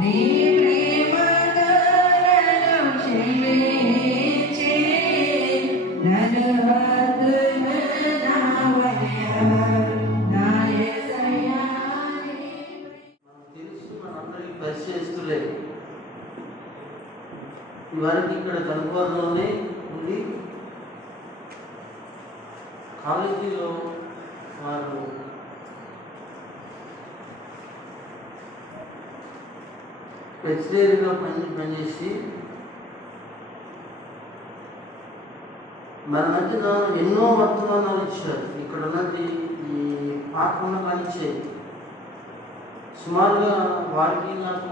నీ ప్రేమ ధారను క్షమించి నన్ను పరిచయిస్తులే ఇవరకు ఇక్కడ కనుకోవడంలోనే ఉంది. కాలేజీలో వారు లెక్చరర్గా పనిచేసి మన మధ్యన ఎన్నో వర్తమానాలు ఇచ్చారు. ఇక్కడ ఉన్నది ఈ పాట ఉన్న పనిచే సుమారుగా వారికి నాకు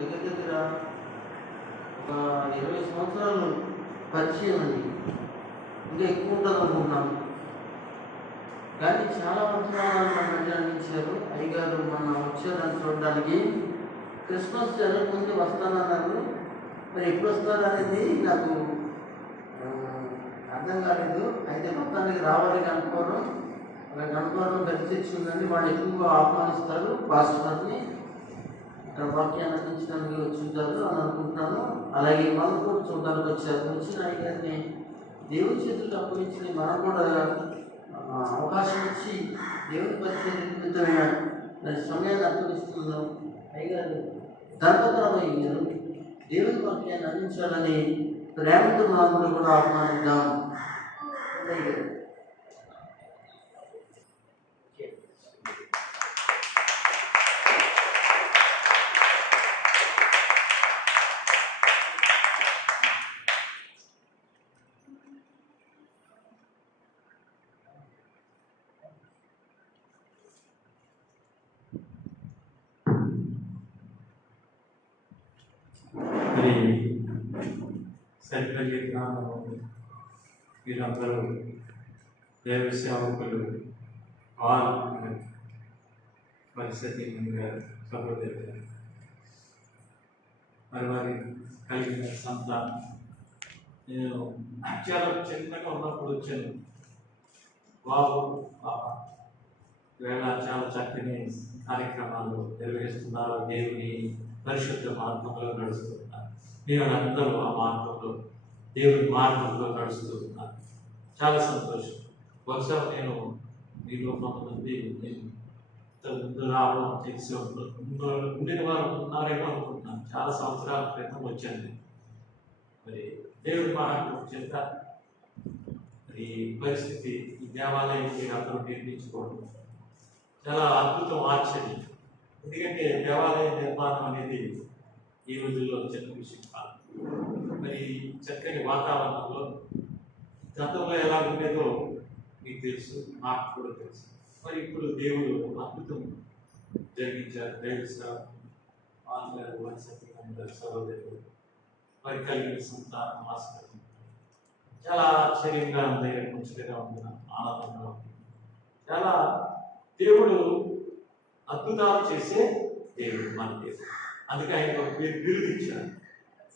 దగ్గర ఒక 20 సంవత్సరాలు పరిచయం అండి. ఇంకా ఎక్కువ ఉంటుంది అనుకుంటున్నాను. కానీ చాలా వర్తమానాలు మన మధ్య అందించారు. అయ్యగారు మన వచ్చారని చూడడానికి క్రిస్మస్ జరగకముందు వస్తానన్నారు. మరి ఎప్పుడు వస్తారు అనేది నాకు అర్థం కాలేదు. అయితే మొత్తానికి రావాలి కనుక్కోవడం, అలా కనుక్కోవడం పరిచర్చ ఉందని వాళ్ళు ఎక్కువగా ఆహ్వానిస్తారు. పాస్టర్ని ఇక్కడ వాక్యాన్ని అందించడానికి వచ్చుంటారు అని అనుకుంటున్నాను. అలాగే మనం కూడా చూడడానికి వచ్చారు. వచ్చిన అయ్యగారిని దేవుని చేతులకు అప్పగించి మనం కూడా అవకాశం ఇచ్చి దేవుని పరిచయం నిమిత్తమైన దాని సమయాన్ని అప్పగిస్తున్నాం. అయ్యగారు ధర్మతరం అయ్యారు. దేవుని వాక్యాన్ని అందించాలని ప్రేమతో మనం కూడా ఆహ్వానిద్దాం. సరిపల్లి గ్రామంలో వీరందరూ దేవ సేవకులు పరిస్థితి గారు సహోదరు గారు మరి వారి కలిగిన సంతానం. నేను చాలా చిన్నగా ఉన్నప్పుడు వచ్చాను. బాబు పాప వేళ చాలా చక్కని కార్యక్రమాలు నిర్వహిస్తున్నారు. దేవుని పరిశుద్ధ మార్గంలో నడుస్తున్నారు. నేను అందరూ ఆ మార్గంలో దేవుని మార్గంలో నడుస్తూ ఉన్నాను. చాలా సంతోషం. బహుశా నేను మీలో కొంతమంది నేను ముందు రావడం తెలిసి ఉండిన వారు ఉన్నారేమో అనుకుంటున్నాను. చాలా సంవత్సరాల క్రితం వచ్చాను. మరి దేవుని మార్గం చేత ఈ పరిస్థితి ఈ దేవాలయం మీరు అందరూ నిర్మించుకోవడం చాలా అద్భుతం, ఆశ్చర్యం. ఎందుకంటే దేవాలయ నిర్మాణం అనేది ఈ రోజుల్లో చిన్న విషయం కాదు. మరి చక్కని వాతావరణంలో గతంలో ఎలా ఉండేదో మీకు తెలుసు, నాకు కూడా తెలుసు. మరి ఇప్పుడు దేవుడు అద్భుతం జరిగించారు. దైవగారు సహోదరులు మరి కలిగిన సంతానం ఆస్కారం చాలా ఆశ్చర్యంగా ఉంది, మంచిగా ఉంది, ఆనందంగా ఉంది. చాలా దేవుడు అద్భుతాలు చేసే దేవుడు మన దేవుడు. అందుకే ఆయన ఒక బిరుదు ఇచ్చారు.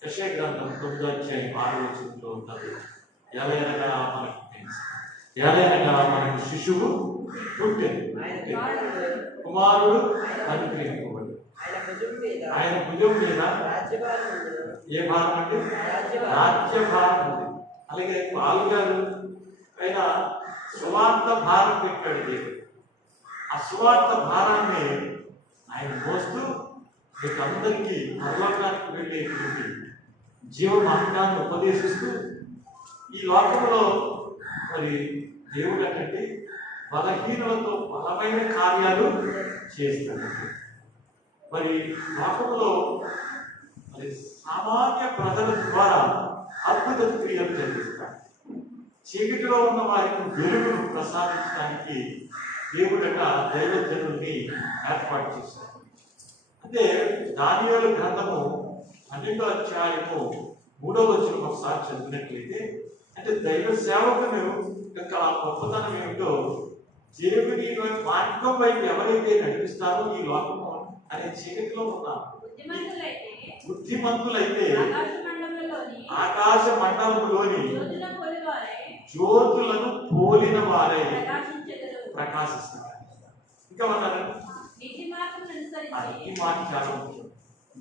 యెషయా గ్రంథం 9వ అధ్యాయం 6వ వచనంలో ఉన్నది, ఎలయనగా మనకు శిశువు పుట్టెను, కుమారుడు అనుగ్రహింపబడి ఆయన భుజం మీద ఏ భారం అంటే రాజ్య భారం ఉంది. అలాగే పాలుగారు ఆయన సువార్త భారం పెట్టాడు దేవుడు. ఆ సువార్త భారాన్ని ఆయన మోస్తూ మీకు అందరికీ పరలోకానికి వెళ్ళేటువంటి జీవ మార్గాన్ని ఉపదేశిస్తూ ఈ లోకంలో మరి దేవుడు అంటే బలహీనులతో బలమైన కార్యాలు చేస్తాడు. మరి లోకంలో మరి సామాన్య ప్రజల ద్వారా అద్భుత క్రియలు జరిగిస్తాడు. చీకటిలో ఉన్న వారికి వెలుగును ప్రసాదించడానికి దేవుడట దైవజనుల్ని ఏర్పాటు చేశాడు. అంటే దానియేలు గ్రంథము 12వ అధ్యాయము 3వ వచనం ఒకసారి చదివినట్లయితే, అంటే దైవ సేవకుని యొక్క గొప్పతనం ఏమిటో, దేవుని మార్గం వైపు ఎవరైతే నడిపిస్తారో ఈ లోకము అనే చీకటిలో ఉన్నారు. బుద్ధిమంతులైతే ఆకాశ మండలంలోని జ్యోతులను పోలిన వారే ప్రకాశిస్తారు. ఇంకా అన్నారు ఈ మాట చాలా ముఖ్యం.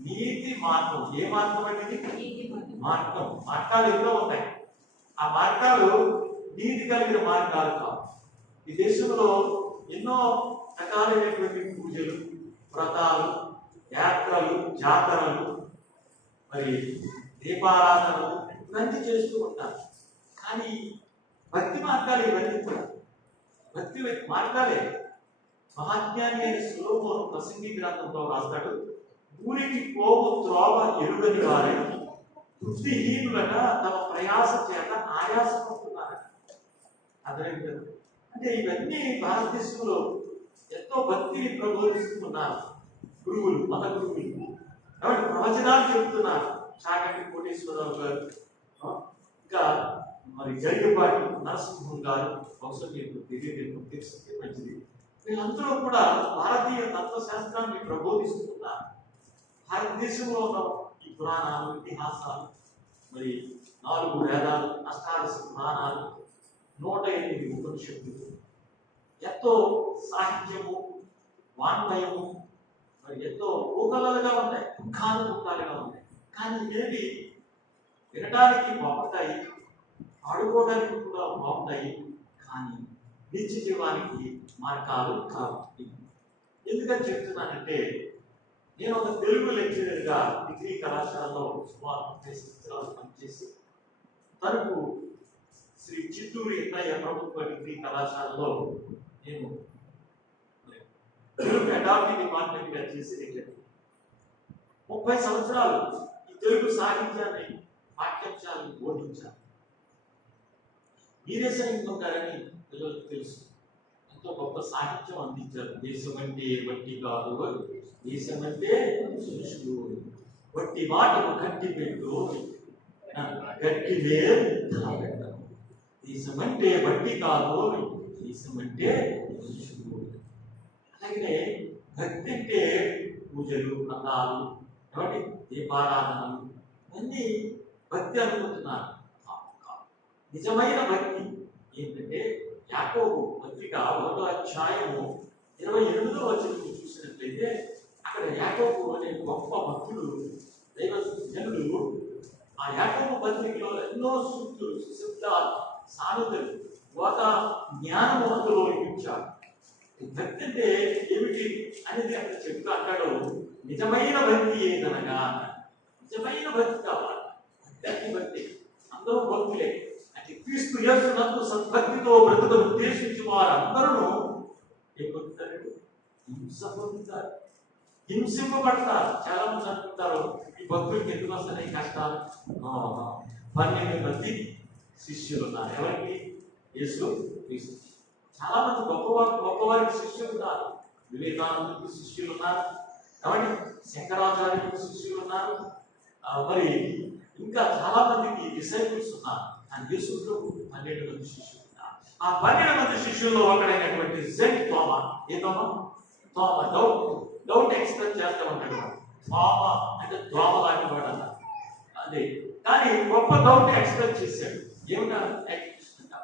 నీతి మార్గం. ఏ మార్గం అనేది? నీతి మార్గం. మార్గం. మార్గాలు ఎన్నో ఉన్నాయి. ఆ మార్గాలు నీతి కలిగిన మార్గాలు కావు. ఈ దేశంలో ఎన్నో రకాలైనటువంటి పూజలు, వ్రతాలు, యాత్రలు, జాతరలు, మరి దీపారాధనలు ఇవన్నీ చేస్తూ ఉంటారు. కానీ భక్తి మార్గాలు ఇవన్నీ కూడా భక్తి మార్గాలే. మహాజ్ఞాని అయిన సొలొమోను ప్రసంగి గ్రంథంలో రాస్తాడు, ఊరికి పోవు త్రోవ ఎరుగని వారే బుద్ధిహీనులుగా తమ ప్రయాస చేత ఆయాసపడుతున్నారు. అర్థమైంది కదా? అంటే ఇవన్నీ భారతదేశంలో ఎంతో భక్తిని ప్రబోధిస్తున్నారు గురువులు, మత గురువులు. కాబట్టి ప్రవచనాలు చెబుతున్నారు. చాగంటి కోటేశ్వరరావు గారు, ఇంకా మరి జరిగపాటి నరసింహం గారు, బహుశా మీకు తెలియదు, తెలిస్తే మంచిది. వీళ్ళందరూ కూడా భారతీయ తత్వశాస్త్రాన్ని ప్రబోధిస్తున్నారు. భారతదేశంలో ఉన్న ఈ పురాణాలు, ఇతిహాసాలు, మరి 4 వేదాలు, అష్టాదశ పురాణాలు, 108 ఉపనిషత్తులు, ఎంతో సాహిత్యము, వాంగ్మయము, మరి ఎంతో ఊకలలుగా ఉంటాయి, దుఃఖానుభూతాలుగా ఉంటాయి. కానీ ఏవి వినడానికి బాగుంటాయి, ఆడుకోవడానికి కూడా బాగుంటాయి, కానీ నిత్య జీవానికి మార్గాలు కావు. ఎందుకని చెప్తున్నానంటే, నేను ఒక తెలుగు లెక్చరర్గా డిగ్రీ కళాశాలలో సుమారు 30 సంవత్సరాలు పనిచేసి తరపు శ్రీ చిత్తూరు ఎన్నయ్య ప్రభుత్వ డిగ్రీ కళాశాలలో నేను తెలుగు అడాప్టీ డిపార్ట్మెంట్గా చేసి లెక్చర్. 30 సంవత్సరాలు ఈ తెలుగు సాహిత్యాన్ని, పాఠ్యాంశాలను బోధించాను. వీరేశలింగం గారని పిల్లలకు తెలుసు, ఎంతో గొప్ప సాహిత్యం అందించారు. దేశమంటే వట్టి కాదు, దేశమంటే శిష్యుడు, వట్టి మాట కట్టి పెట్టు, గట్టి లేదు. దేశమంటే వట్టి కాదు, దేశమంటే శిష్యుడు. అలాగే భక్తి అంటే పూజలు, వ్రతాలు, కాబట్టి దీపారాధనలు ఇవన్నీ భక్తి అనుకుంటున్నారు. నిజమైన భక్తి ఏంటంటే, యాకోబు పత్రిక 1వ అధ్యాయము 28వ వచనం చూసినట్లయితే, అక్కడ యాకోబు అనే గొప్ప భక్తుడు, దైవ జనుడు, ఆ యాకోబు పత్రికలో ఎన్నో సూక్తులు, సుశబ్దాలు, సామెతలు, ఒక జ్ఞానము అందులో ఇచ్చాడు. భక్తి అంటే ఏమిటి అనేది అక్కడ చెప్తూ అంటాడు, నిజమైన భక్తి ఏదనగా, నిజమైన భక్తి కావాలి. భక్తి భక్తి అందరూ భక్తులే. అంటే క్రీస్తు యేసునందు సద్భక్తితో బ్రతుకును ఉద్దేశించి వారందరూ ఏం పొందుతారు? హింస పొందుతారు, హింసింపబడతారు. చాలా మంది అనుకుంటారు, ఈ భక్తులకి ఎందుకు వస్తున్నాయి కష్టాలు? 12 మంది శిష్యులు ఉన్నారు. ఎవరికి? యేసు క్రీస్తు. చాలా మంది గొప్పవారికి శిష్యులు ఉన్నారు. వివేకానందుడికి శిష్యులు ఉన్నారు, కాబట్టి శంకరాచార్యులకు శిష్యులు ఉన్నారు, మరి ఇంకా చాలా మందికి డిసైపుల్స్ ఉన్నారు. ఆ యేసులో 12 మంది శిష్యులు ఉన్నారు. ఆ 12 మంది శిష్యుల్లో ఒకడైనటువంటి సెయింట్ తోమా, ఏ తోమా? తోమా డౌట్ ఎక్స్ప్రెస్ చేస్తూ ఉంటాడు. తోమా అంటే దోమ లాంటి వాడు అన్నారు. అదే, కానీ గొప్ప డౌట్ ఎక్స్ప్రెస్ చేశాడు. ఏమిటా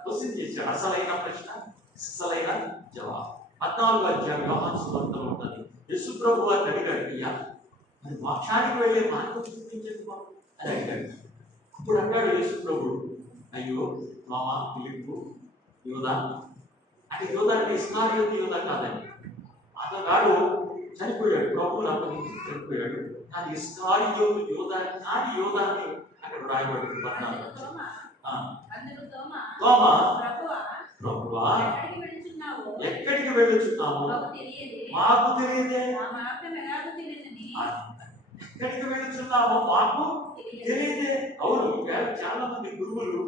క్వశ్చన్ చేశాడు? అసలైన ప్రశ్న, అసలైన జవాబు. 14వ అధ్యాయం యోహాను సువార్తలో ఉంటుంది. యేసు ప్రభు వారిని అడిగాడు, అయ్యా మరి మోక్షానికి వెళ్ళే మార్గం చూపించండి మాకు అని అడిగాడు. అప్పుడు అన్నాడు యేసు ప్రభు, అయ్యో తోమా, ఫిలిప్పు, యోదా, అంటే యోదా అంటే ఇస్కారియోతు యోదా కాదండి. అతగాడు చనిపోయాడు, ప్రభువుని అప్పగించి చనిపోయాడు. కానీ ఇస్కారియోతు యోదా కాని యోదాన్ని అక్కడ రాయబడింది. 14. తోమా, ప్రభువా ఎక్కడికి వెళ్ళుచున్నాము? మాకు తెలియదే. ఎక్కడికి వెళ్ళుచున్నామో మాకు తెలియదే. అవును, చాలా మంది గురువులు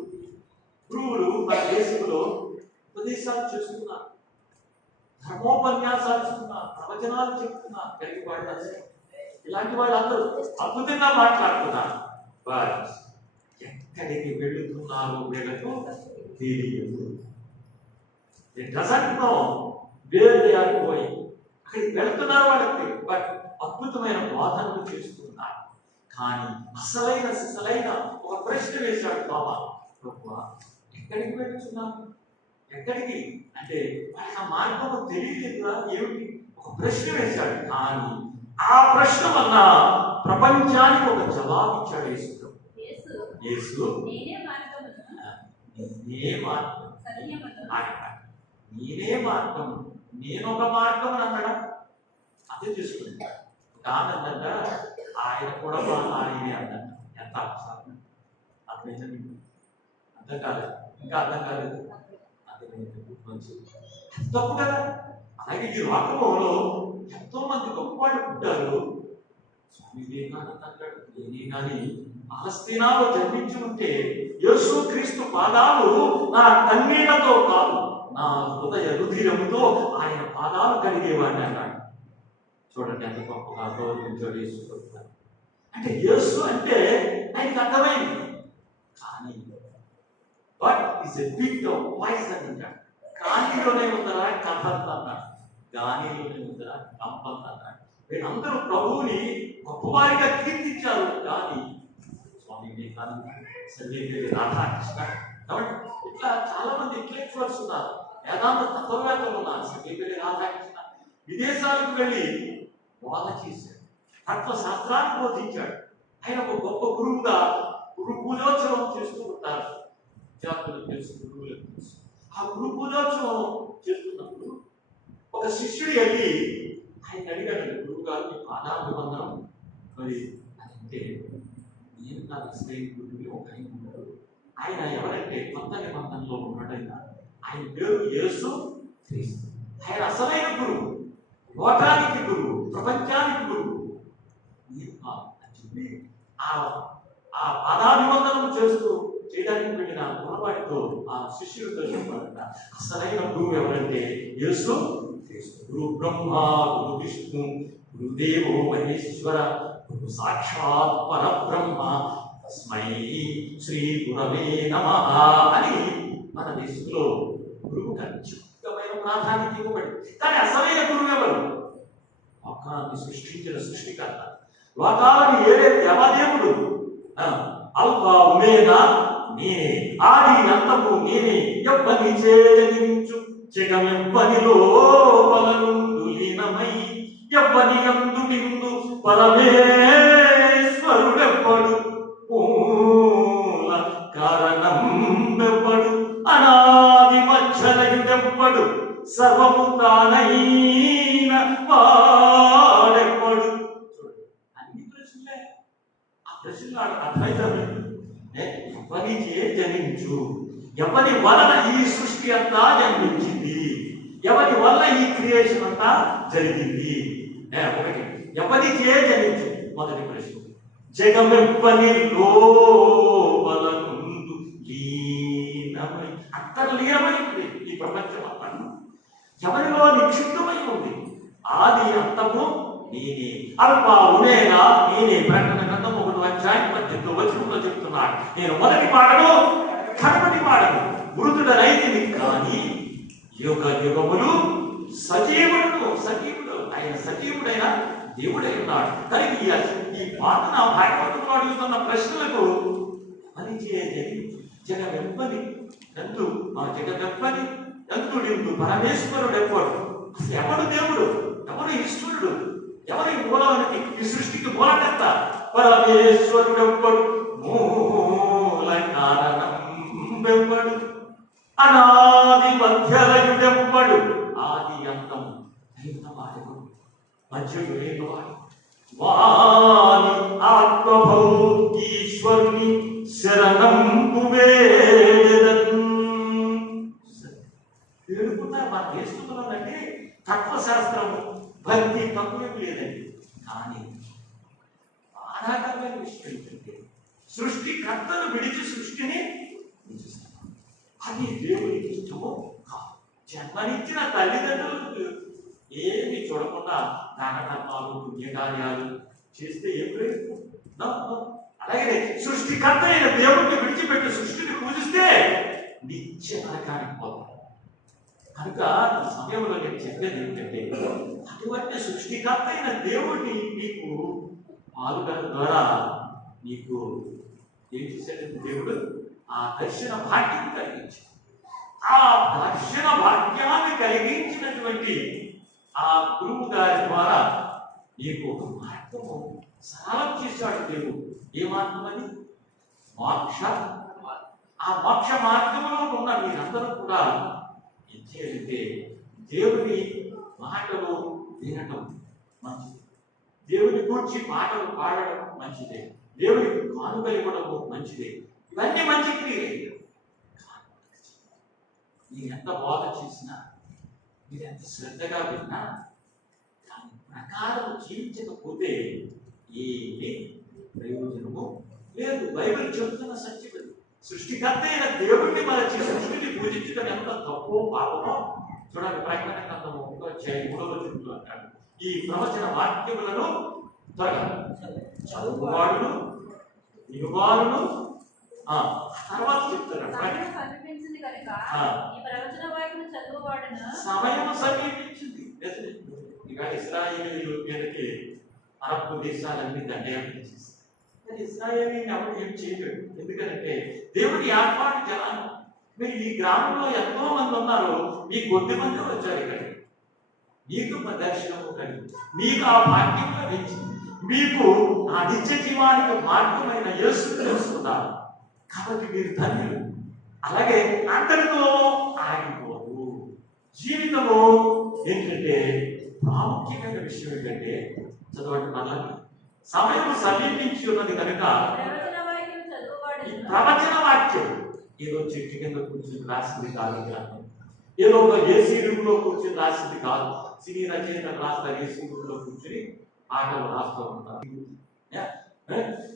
మన దేశంలో ఉపదేశాలు చేస్తున్నారు, ధర్మోపన్యాసాలు ఇస్తున్నారు, ప్రవచనాలు చెప్తున్నారు. కలిగి వాళ్ళు ఇలాంటి వాళ్ళందరూ అద్భుతంగా మాట్లాడుతున్నారు. ఎక్కడికి వెళుతున్నారు వీళ్ళకు తెలియదు. It doesn't know where they are going. అక్కడికి వెళ్తున్నారు వాళ్ళకి, బట్ అద్భుతమైన బోధనలు చేస్తున్నారు. కానీ అసలైన ఒక ప్రశ్న వేశాడు తోమా, ప్రభువా ఎక్కడికి వెళ్తున్నాను? ఎక్కడికి అంటే వాళ్ళకి ఆ మార్గము తెలియలేదురా ఏమిటి? ఒక ప్రశ్న వేశాడు. కానీ ఆ ప్రశ్న వల్ల ప్రపంచానికి ఒక జవాబు ఇచ్చాడు యేసు. యేసు నేనే మార్గం, నేనే మార్గం, నేను ఒక మార్గం అని అన్నాడా? అదే తీసుకుంటా. కాదంట ఆయన కూడా ఆయనే అన్నాడు. ఎంత అర్థం అర్థం కాలేదు, ఇంకా అర్థం కాలేదు. అది మంచిది, తప్పు కదా. అలాగే ఈ లోకంలో ఎంతో మంది గొప్పవాళ్ళు పుట్టారు. స్వామి వివేకానంద అంటాడు, నేనే కానీ పాలస్తీనాలో జన్మించి ఉంటే యేసు క్రీస్తు పాదాలు నా కన్నీళ్లతో కాదు, నా హృదయ రుధిరముతో ఆయన పాదాలు కడిగేవాడిని అన్నాడు. చూడండి ఎంత గొప్పగా గౌరవించాడు యేసు. అంటే యేసు అంటే ఆయనకి అర్థమైంది. కానీ but is a bit of poison అంటాడు. కానీలోనే ఉందరా కంపంత అన్నాడు, గానీలోనే ఉందరా కంపంత అన్నాడు. వీళ్ళందరూ ప్రభువుని గొప్పవారిగా కీర్తించారు. కానీ స్వామి వివేకానంద, సర్వేపల్లి రాధాకృష్ణ, కాబట్టి ఇట్లా చాలా మంది ఇంటలెక్చువల్స్ ఉన్నారు, వేదాంత తత్వవేత్తలు ఉన్నారు. సర్వేపల్లి రాధాకృష్ణ విదేశాలకు వెళ్ళి బోధ చేశాడు, తత్వశాస్త్రాన్ని బోధించాడు. ఆయన ఒక గొప్ప గురువుగా గురు పూజోత్సవం చేస్తూ ఉంటారు. విద్యార్థులకు తెలుసు, గురువులకు తెలుసు. ఆ గురు పూజోత్సవం చేస్తున్నప్పుడు ఒక శిష్యుడు వెళ్ళి ఆయన అడిగాడు, గురువు గారు మీకు ఆదాభివందనం మరి అంటే నేను నా ఇస్రాయేల్ గురువుని ఒక ఆయన ఉన్నాడు. ఆయన ఎవరంటే కొత్త నిబంధనలో ఉన్నాడైనా ఆయన పేరు యేసు క్రీస్తు. ఆయన అసలైన గురువు, లోకానికి గురువు, ప్రపంచానికి గురువు. నేను అని చెప్పి ఆ పదాభివందనం చేయడానికి వెళ్ళిన గుణవాడితో ఆ శిష్యుడితో చెప్పాడంట, అసలైన గురువు ఎవరంటే యేసు క్రీస్తు. గురు బ్రహ్మ, గురు విష్ణు, గురుదేవో మహేశ్వర, గురు సాక్షాత్ పరబ్రహ్మ, తస్మై శ్రీ గురవే నమః అని మన దేశంలో గురువుకి అత్యుత్తమైన ప్రాధాన్యత ఇవ్వబడింది. కానీ అసలైన గురువు ఎవరు? లోకాన్ని సృష్టించిన సృష్టికర్త, లోకాలను ఏడే దేవదేవుడు. అల్ఫా ఒమేగా నేనే, ఆది అంతము నేనే, ఎవ్వని చేజనించు జగమెవ్వని లోపలనుండు లీనమై, ఎవ్వని యందు నిందు పరమేశ్వరుడెవ్వడు, మూల కారణం వెవ్వడు, అనాది మధ్యలయుడెవ్వడు, సర్వము తానైన వాడెవ్వడు. అన్ని ప్రశ్నలే. ఆ ప్రశ్నలు అర్థమైతే ఎవరి చే జనించు, ఎవరి వలన ఈ సృష్టి అంతా జన్మించింది, ఎవరి వల్ల ఈ క్రియేషన్ అంతా జరిగింది. ఒకటి, ఎవరి చే జనించు. మొదటి ప్రశ్న, జగమెవ్వని లోపల నుండు లీనమై, అక్కడ లీనమై ఉంది ఈ ప్రపంచం అంతా, ఎవరిలో నిక్షిప్తమై ఉంది. ఆది అంతము నేనే, అల్ప ఒమేగా నేనే. ప్రకటన గ్రంథం 1:18 చెప్తున్నాడు, నేను మొదటి పాడను కడపటి పాడను, మృతుడనైతిని కానీ యుగ యుగములు సజీవుడు. సజీవుడు ఆయన, సజీవుడైన దేవుడై ఉన్నాడు. కానీ ఈ పాటన భాగవతంలో అడుగుతున్న ప్రశ్నలకు జగమెవ్వని ఎందు, జగమెవ్వని ఎందు పరమేశ్వరుడు ఎవ్వడు, ఎవడు దేవుడు, ఎవడు ఈశ్వరుడు, ఎవరి మూలానికి ఈ సృష్టికి మూలకర్త? పరమేశ్వరుడు ఎవ్వడు, మూల కారణం వెవ్వడు, అనాది మధ్యలయుడెవ్వడు, ఆది అంతం అయిన వాడెవడు, మధ్యలు లేనివాడు, వాని ఆత్మభౌ ఈశ్వరుని శరణంబు వేదన్. వేడుకున్నారు మన దేశంలోనంటే తత్వశాస్త్రము భక్తి తక్కువ లేదండి. కానీ ఆరాధమైన విషయం ఏంటంటే సృష్టికర్తను విడిచి సృష్టిని నిలుస్తున్నాం. అది దేవునికి ఇష్టమో కాదు. జన్మనిచ్చిన తల్లిదండ్రులకు ఏమి చూడకుండా దాన కర్మాలు పుణ్యకార్యాలు చేస్తే ఏం ప్రయోజనం? అలాగే సృష్టికర్త అయిన దేవుడిని విడిచిపెట్టి సృష్టిని పూజిస్తే నిత్య నరకానికి పోతారు. కనుక ఈ సమయంలో నేను చెప్పేది ఏంటంటే అటువంటి సృష్టికర్త అయిన దేవుడిని నీకు పాలుగల ద్వారా నీకు ఏం చేసేటంటే దేవుడు ఆ దర్శన భాగ్యం కలిగించాడు. ఆ దర్శన భాగ్యాన్ని కలిగించినటువంటి ఆ గురువు గారి ద్వారా నీకు ఒక మార్గము సరళం చేశాడు దేవుడు. ఏ మార్గం అది? మోక్ష. ఆ మోక్ష మార్గంలో ఉన్న మీరందరూ కూడా ఏం చేయాలంటే దేవుని మాటలు వినటం మంచిది, దేవుని గురించి పాటలు పాడడం మంచిదే, దేవునికి కానుక ఇవ్వడము మంచిదే. ఇవన్నీ మంచి క్రియలే. మీరు ఎంత బోధ చేసినా, మీరు ఎంత శ్రద్ధగా విన్నా, దాని ప్రకారం జీవించకపోతే ఏమీ ప్రయోజనము లేదు. బైబిల్ చెబుతున్న సత్యం అది. సృష్టికర్త అయిన దేవుడిని మరచి సృష్టిని పూజించడం ఎంత తప్పో పాపమో చూడండి. ప్రకటన గ్రంథము 3వ అంటాడు, ఈ ప్రవచన వాక్యములను త్వరగా చదువువాడును వినువాడును. తర్వాత చెప్తున్నాడు సమయం సమీపించింది. ఇక ఇశ్రాయేలీయుల మీదకి అరబ్ దేశాలన్నీ దండయాత్రించేసి, కానీ ఇశ్రాయేలీని ఎవరు ఏం చేయలేడు. ఎందుకంటే దేవుడి ఏర్పాటు జనాలు. మీరు ఈ గ్రామంలో ఎంతో మంది ఉన్నారు, మీ కొద్ది మంది వచ్చారు ఇక్కడికి. మీకు దర్శనము కలిగి, మీకు ఆ భాగ్యం లభించింది, మీకు ఆ నిత్య జీవానికి మార్గమైన యేసు తెలుసుకున్నారు. కాబట్టి మీరు ధన్యులు. అలాగే అందరితో ఆగిపోదు. జీవితము ఏంటంటే ప్రాముఖ్యమైన విషయం ఏంటంటే చదవండి మళ్ళీ. సమయం సమీపించి ఉన్నది కనుక ఈ ప్రవచన వాక్యం ఏదో చెట్టు కింద కూర్చుని రాసింది కాదు, ఏదో ఒక ఏసీ రూమ్లో కూర్చుని రాసింది కాదు. సినీ రచయితలు రాస్తారు ఏసీ రూమ్లో కూర్చుని ఆటలు రాస్తూ ఉంటారు.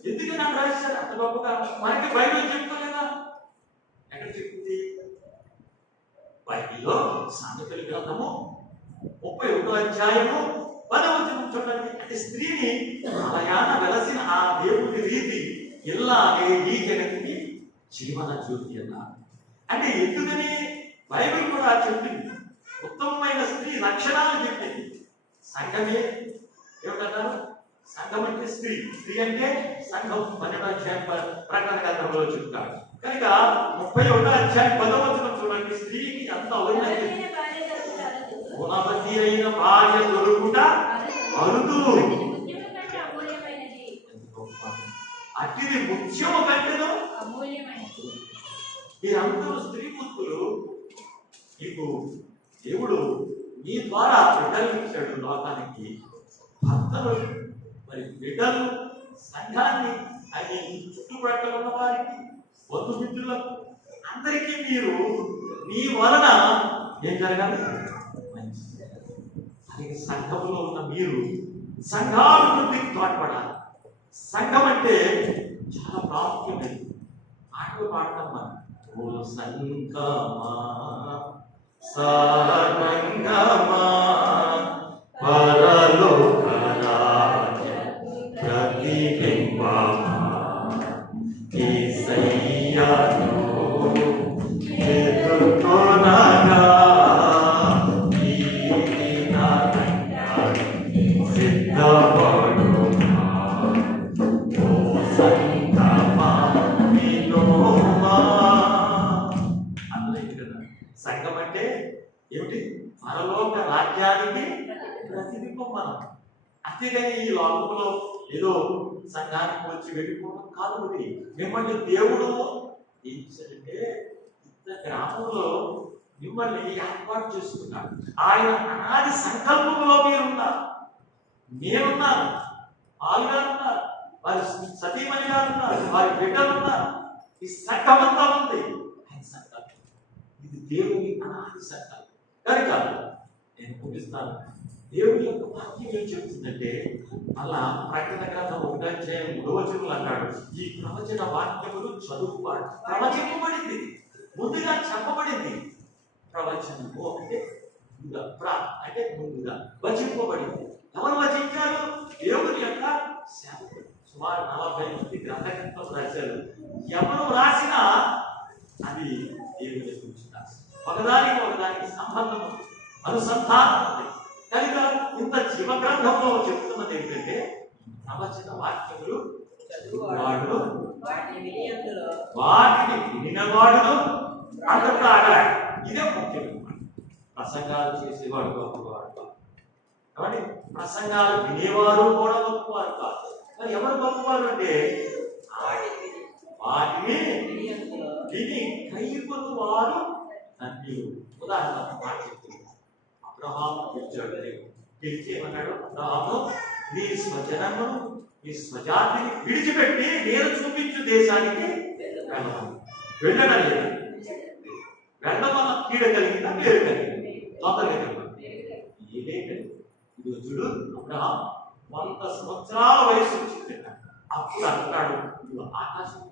ఎందుకని నాకు రాశారు అంత గొప్పగా? మనకి బైబిల్ చెప్తలేదా? ఎక్కడ చెప్తుంది? బైబిల్లో సామెతల గ్రంథము 31వ అధ్యాయము 10వ వచనం చూడండి. అంటే స్త్రీని ఆలయాన వెలసిన ఆ దేవుని రీతి ఇల్లాగే ఈ జగతికి జీవన జ్యోతి అన్నారు. అంటే ఎందుకని బైబిల్ కూడా చెప్పింది. ఉత్తమమైన స్త్రీ లక్షణాలు చెప్పింది. సంఘమే ఏమిటన్నారు? సంఘం అంటే స్త్రీ, స్త్రీ అంటే సంఘం. 12వ అధ్యాయం ప్రకటన గ్రంథంలో చెప్తాడు. కనుక 31వ అధ్యాయం 10వ వచనం చూడండి. స్త్రీకి అంత గుణవతి అయిన భార్య దొరుకుట అరుదు, అతిది ముఖ్యము కంటేను మీరందరూ స్త్రీ పుత్రులు. మీకు దేవుడు మీ ద్వారా బిడ్డలు ఇచ్చాడు లోకానికి. భర్తలు మరి బిడ్డలు, సంఘాన్ని, అది చుట్టుపక్కల ఉన్న వారికి, బంధుమిత్రులకు అందరికీ మీరు మీ వలన ఏం జరగాలి? మంచి. అలాగే సంఘంలో ఉన్న మీరు సంఘాభివృద్ధికి తోడ్పడాలి. సంఘం అంటే చాలా ప్రాముఖ్యమైనది. పాటలు పాడటం మనం ఓ సంఘమా సారంగమా పరలోక రాజ్య ప్రతిబింబమా యేసయ్యను ఎదుర్కొనగా ఈ దినాన్ని సిద్ధపడుమా ఓ సంఘమా వినుమా. అందులో కదా సంఘం అంటే ఏమిటి? పరలోక రాజ్యానికి ప్రతిబింబం మనం. అంతేగాని ఈ లోకంలో ఏదో సంఘానికి వచ్చి వెళ్ళిపోవడం కాదు. మిమ్మల్ని దేవుడు ఏంటంటే ఇంత గ్రామంలో మిమ్మల్ని ఏర్పాటు చేసుకున్నాడు. ఆయన అనాది సంకల్పంలో మీరున్నారు, నేనున్నాను, పాలుగారు ఉన్నారు, వారి సతీమణి గారు ఉన్నారు, వారి బిడ్డలు ఉన్నారు. ఈ సంకల్పంతా ఉంది ఆయన సంకల్పం. ఇది దేవుని అనాది సంకల్పం. కనుక నేను ముగిస్తాను. దేవుని యొక్క వాక్యం ఏం చెప్తుందంటే అలా ప్రకటన గ్రంథం 1వ అధ్యాయం 3వ వచనంలో అన్నాడు, ఈ ప్రవచన వాక్యములు చదువువాడు. ప్రవచింపబడింది, ముందుగా చెప్పబడింది. ప్రవచనము అంటే అంటే ముందుగా వచింపబడింది. ఎవరు వచించారు? దేవుని యొక్క సేవకుడు. సుమారు 40 మంది గ్రంథకర్తలు రాశారు. ఎవరు రాసినా అది దేవుని గురించి రాశారు. ఒకదానికి సంబంధం, అనుసంధానం ఉంది. కనుక ఇంత జీవ గ్రంథంలో చెప్తున్నది ఏంటంటే ప్రవచన వాక్యములు చదువువాడు, వాటిని వినినవాడును అంతటా ఆడాడు. ఇదే ముఖ్యమైన ప్రసంగాలు చేసేవాడు గొప్పవాడు కాదు. కాబట్టి ప్రసంగాలు వినేవారు కూడా గొప్పవారు కాదు. మరి ఎవరు గొప్పవారు అంటే వాటిని విని కైకొను వారు ధన్యులు. ఉదాహరణ మాట చెప్తుంది. అబ్రహాము పిలిచాడు, పిలిచి ఏమన్నాడు? అబ్రహాము, నీ స్వజనమును నీ స్వజాతిని విడిచిపెట్టి నేను చూపించు దేశానికి వెళ్ళడం లేదు. వెళ్ళమన్న కీడ కలిగిందా పేరు కలిగింది? తొందరగా ఏదే కలిగింది. ఇది చూడు, అబ్రహాం 100 సంవత్సరాల వయసు వచ్చింది. అప్పుడు అంటాడు, ఇది ఆకాశం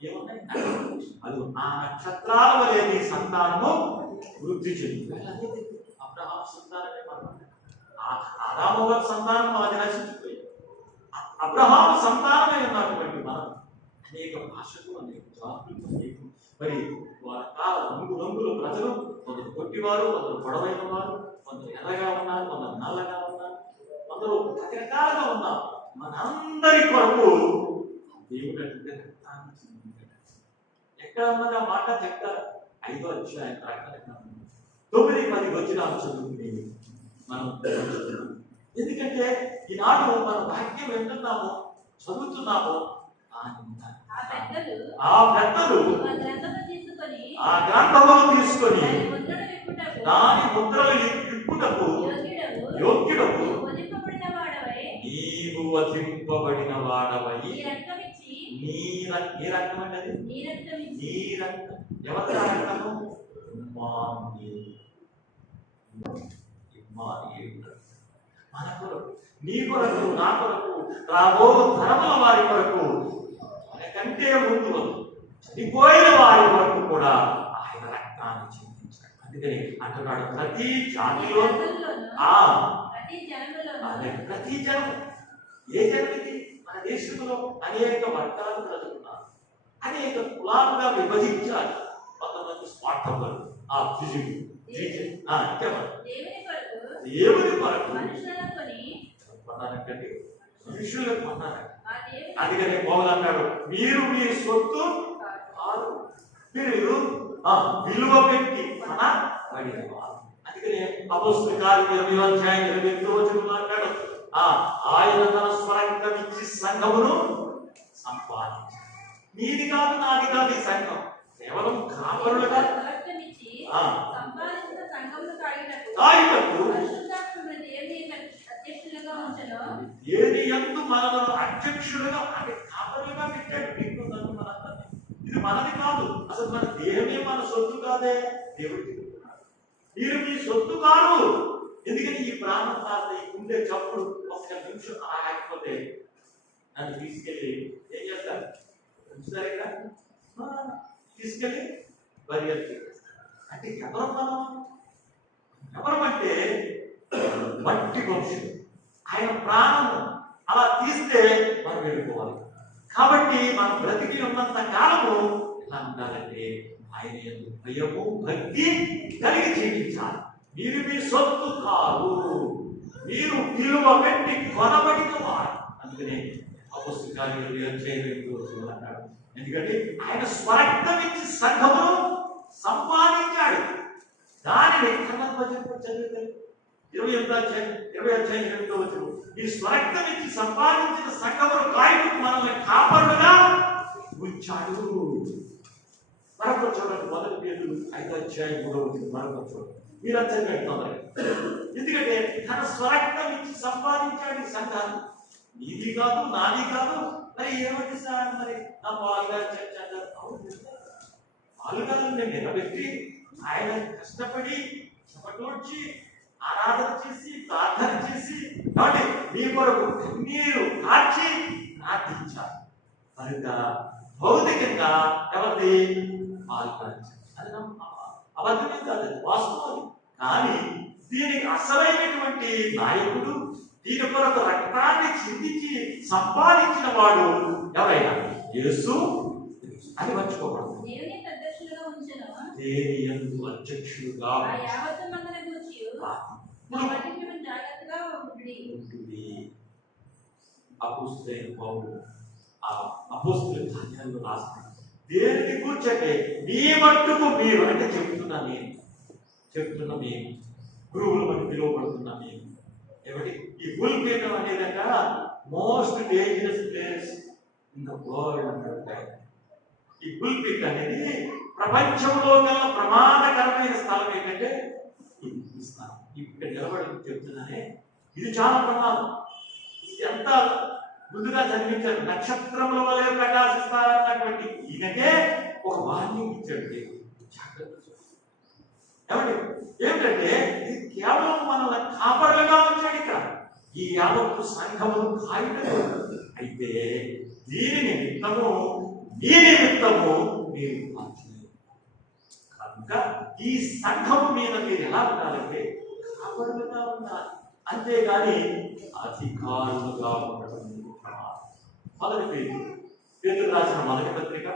ఏమున్నాయి అది ఆ నక్షత్రాల వలె నీ సంతానము వృద్ధి చెంది. అబ్రహాం సంతానమే మనం. ఆదాము వారి సంతానం అది నశించిపోయింది. అబ్రహాం సంతానమే ఉన్నటువంటి మనం అనేక భాషలు, అనేక జాతులు, అనేక మరి వారి కాల రంగుల ప్రజలు, కొందరు కొట్టివారు, కొందరు పొడవైన వారు, కొందరు ఎర్రగా ఉన్నారు, కొందరు నల్లగా ఉన్నారు, కొందరు రకరకాలుగా ఉన్నారు. మనందరి కొరకు దేవుడు అంటే రక్తాన్ని చిందించాడు. ఎక్కడ ఉన్నది ఆ మాట? చెప్తారు 5వ అధ్యాయం ప్రకటన 9-10 వచనాలు చదువుకుని మనం తెలుసుకున్నాం. ఎందుకంటే ఈనాడు మనం వాక్యం వింటున్నాము, చదువుతున్నాము. ఆ పెద్దలు ఆ గ్రంథమును తీసుకొని దాని ముద్రలు విప్పుటకు యోగ్యుడకు నీవు వధింపబడిన వాడవై నీ రక్తం అంటే నీ రక్తం. ఎవరి రక్తము? మన కొరకు, నీ కొరకు, నా కొరకు, రాబో తరముల వారి కొరకు, మనకంటే ముందు చనిపోయిన వారి వరకు కూడా ఆయన రక్తాన్ని చిందించాడు. అందుకని అంటున్నాడు, ప్రతి జాతిలో ప్రతి జనం. ఏ జనానికి? మన దేశంలో అనేక వర్గాలు బ్రతుకున్నారు, అనేక కులాలుగా విభజించాలి. కొంతమంది స్వార్థపరులు, దేవుని కొరకు కొన్నారంటే మనుషులకు కొన్నారంట. అందుకనే పౌలు అన్నాడు, మీరు మీ సొత్తు కాదు, మీరు విలువ పెట్టి కొనబడిన వారు. అందుకనే అపోస్తలుల కార్యం 20వ అధ్యాయం 28వ వచనంలో అంటాడు, ఆయన తన స్వరక్తం ఇచ్చి సంఘమును సంపాదించాడు. నీది కాదు, నాది కాదు ఈ సంఘం, కేవలం కాపరులుగా ఏది ఎందు మనలను అధ్యక్షులుగా అంటే కాపరులుగా పెట్టాడు. మీకు నన్ను మనందరినీ. ఇది మనది కాదు, అసలు మన దేహమే మన సొత్తు కాదే. దేవుడికి మీరు మీ సొత్తు కాదు. ఎందుకని ఈ ప్రాణం కాదు, ఈ గుండె చప్పుడు ఒక్క నిమిషం ఆగకపోతే నన్ను తీసుకెళ్ళి ఏం చేస్తారు? సరిగ్గా తీసుకెళ్ళి బరియల్ అంటే ఎవరు మనం? ఎవరమంటే మట్టి మనుషులు. ఆయన ప్రాణం అలా తీస్తే మనం వెళ్ళిపోవాలి. కాబట్టి మనం బ్రతికి ఉన్నంత కాలము ఎలా ఉండాలంటే ఆయన యందు భయము భక్తి కలిగి జీవించాలి. మీరు మీ సొత్తు కాదు, మీరు విలువ పెట్టి కొనబడిన వారు. అందుకనే అపోస్తలుల కార్యం 20వ అధ్యాయం అన్నాడు, ఎందుకంటే ఆయన స్వరక్తం ఇచ్చి సంఘమును సంపాదించాడు. దానిని చదివితే 20వ అధ్యాయం 8వ వచనం, ఈ స్వరక్తం ఇచ్చి సంపాదించిన సంఘమును కాయుటకు మనల్ని కాపాడుగా ఉంచాడు. మరొక చూడండి, 1 పేతురు 5వ అధ్యాయం 3వ వచనం. మరొక చూడండి, మీరు చదివేస్తాం. ఎందుకంటే తన స్వరక్తం ఇచ్చి సంపాదించాడు ఈ సంఘాన్ని. నీది కాదు, నాది కాదు. మరి ఏమిటి సార్? మరి నా పాలుగారు చర్చ పాలుగారు నిలబెట్టి ఆయన కష్టపడి చెమటోడ్చి ఆరాధన చేసి ప్రార్థన చేసి కాబట్టి మీ కొరకు కన్నీరు కార్చి ప్రార్థించారు. కనుక భౌతికంగా ఎవరిది? పాల్గొనాలి. అది అబద్ధమే కాదు, వాస్తవం. కానీ దీనికి అసలైనటువంటి నాయకుడు, దీని కొరకు రక్తాన్ని చిందించి సంపాదించిన వాడు ఎవరైనా యేసు. అది మర్చిపోకూడదు. దేని యందు అధ్యక్షుడుగా అపోస్తలుడైన పౌలు ఆ అపోస్తలుల కార్యాల్లో రాస్తాడు, దేనిని కూర్చంటే మీ మట్టుకు మీరు అంటే చెప్తున్నా మేము గురువులు అని పిలువబడుతున్నా మేము. ఏమిటి ఈ భూల్పీఠం అనేదంట most dangerous place in the world అన్నాడు ఆయన. ఈ పుల్పిట్ అనేది ప్రపంచంలో గల ప్రమాదకరమైన స్థలం ఏంటంటే ఈ స్థలం. ఇక్కడ నిలబడి చెప్తున్నానే, ఇది చాలా ప్రమాదం. ఇది ఎంత ముందుగా జన్మించారు, నక్షత్రముల వలె ప్రకాశిస్తారన్నటువంటి ఈయనకే ఒక వార్నింగ్ ఇచ్చాడు దేవుడు. జాగ్రత్త ఏమండి, ఏమిటంటే ఇది కేవలం మనల్ని కాపాడలుగా వచ్చాడు ఇక్కడ. ఈ యావత్తు సంఘమును కాయటం. అయితే దీని నిమిత్తము నీ నిమిత్తము మీరు పంచలేదు కనుక ఈ సంఘము మీద మీరు ఎలా ఉండాలంటే కాపాడులుగా ఉండాలి, అంతేగాని అధికారులుగా ఉండడం. మొదటి పేతురు రాసిన మొదటి పత్రిక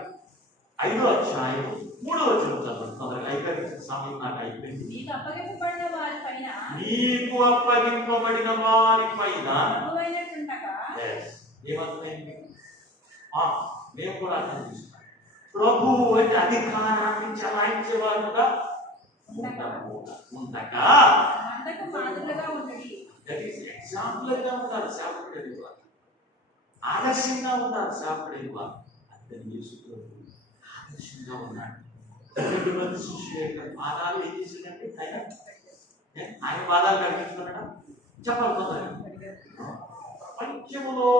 5వ అధ్యాయం 3వ వచనం చదవండి. తొందరగా అయిపోయింది, సమయం నాకు అయిపోయింది. నీకు అప్పగింపబడిన వారిపైన ఏమర్థమైంది? మేము కూడా అర్థం చేస్తున్నాం. ప్రభు అంటే అధికారాన్ని చలాయించేవారుగా ఉండగా ఎగ్జాంపుల్గా ఉంటారు సేవకుడైన వారు, ఆదర్శంగా ఉన్నారు సేవకుడైన వారు. అందుకని యేసు ప్రభు ఆదర్శంగా ఉన్నాడు. 12 మంది శిష్యుల యొక్క పాదాలు ఏం చేసిందంటే ఆయన పాదాలు కనిపించుకున్నాడా? చెప్పాలి తొందరగా. ప్రపంచంలో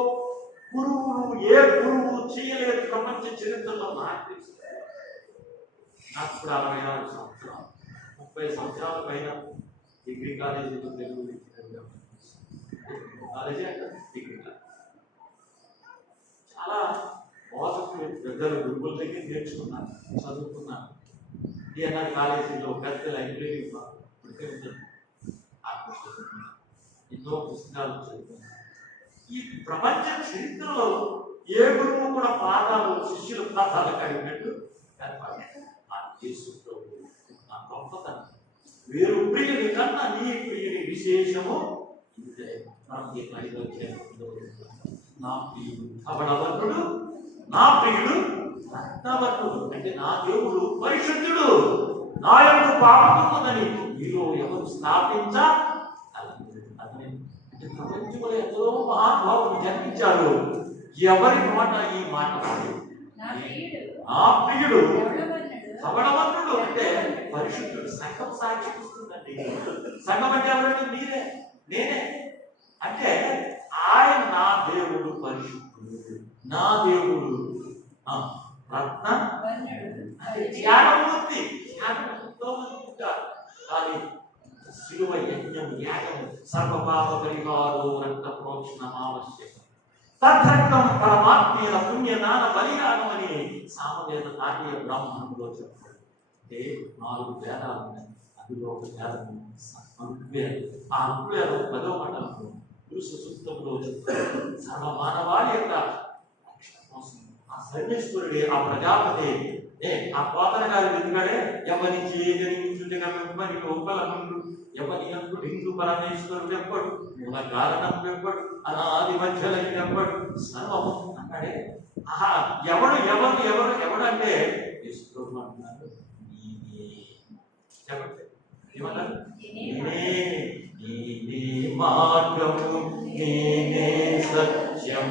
గురువులు ఏ గురువు చేయలేదు ప్రపంచ చరిత్రలో. నాకు తెలుసు, నాకు ఇప్పుడు 64 సంవత్సరాలు, 30 సంవత్సరాల పైన డిగ్రీ కాలేజీలో తెలుగు కాలేజీ అంటే డిగ్రీ కాలేజ్. చాలా బోధకులు పెద్దలు గురువుల దగ్గర నేర్చుకున్నాను, చదువుకున్నాను. డిఎన్ఆర్ కాలేజీలో పెద్ద లైబ్రరీ ఎన్నో పుస్తకాలు చదువుకున్నాను. ఈ ప్రపంచ చరిత్రలో ఏ గురువు కూడా పాదాలు శిష్యుల పాదాలు కడిగినట్టు నా గొప్పతనం. వేరు ప్రియుని కన్నా నీ ప్రియుని విశేషము నా ప్రియుడు కపటవర్ణుడు, నా ప్రియుడు రత్నవర్ణుడు. అంటే నా దేవుడు పరిశుద్ధుడు, నా యొక్క పాపమున్నదని మీలో ఎవరు స్థాపించ అతని. అంటే ప్రపంచంలో ఎంతో మహానుభావులు జన్మించారు, ఎవరి మాట ఈ మాట రాదు. నా ప్రియుడు కపటవర్ణుడు అంటే పరిశుద్ధుడు. సంఘం సాక్షి ఇస్తుందండి. సంఘం అంటే ఎవరంటే మీరే, నేనే. అంటే ఆయన నా దేవుడు పరిశుద్ధుడు, నా దేవుడు రత్న త్యాగమూర్తి. కానీ శిలువ యజ్ఞం యాగం సర్వపాప పరిహారో రక్త ప్రోక్షణం ఆవశ్యకం. తద్రక్తం పరమాత్మీయ పుణ్యదాన బలియాగమని సామవేద నాట్య బ్రాహ్మణంలో చెప్తాడు. అంటే 4 వేదాలు ఉన్నాయి, అందులో ఒక వేదం ఋగ్వేదం. ఆ ఋగ్వేదం 10వ మండలంలో పురుష సూక్తంలో చెప్తాడు. సర్వ మానవాళి యొక్క రక్షణ కోసం ఆ సర్వేశ్వరుడే, ఆ ప్రజాపతి ఆ పోతన గారి వెతుగాడే ఎవరి చేయగలిగించుండగా వెంబడి లోపలముండు, ఎవరి అందు హిందూ పరమేశ్వరుడు వెంబడు, మూల కారణం వెంబడు, అనాది మధ్యలో వెంబడు సర్వము అన్నాడే. ఆహా, ఎవడు ఎవరు ఎవరు ఎవడు అంటే యేసుప్రభు అంటున్నాడు, నేనే. చెప్పండి ఏమన్నారు? నేనే మార్గము, నేనే సత్యం,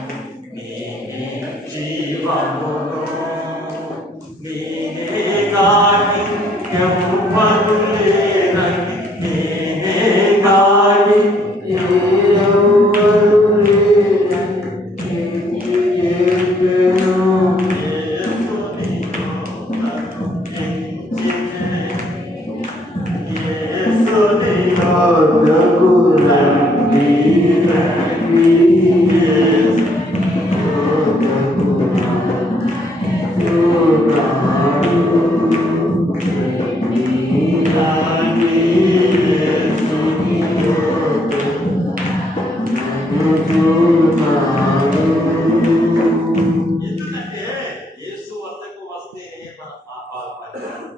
నేనే జీవమును, నేనే గాడి ఎవ్వరు లేరని, నేనే గాడి ఎవ్వరు లేరని ఎందుకంటే యేసు వద్దకు వస్తేనే మన పాపాలు పరిహారం.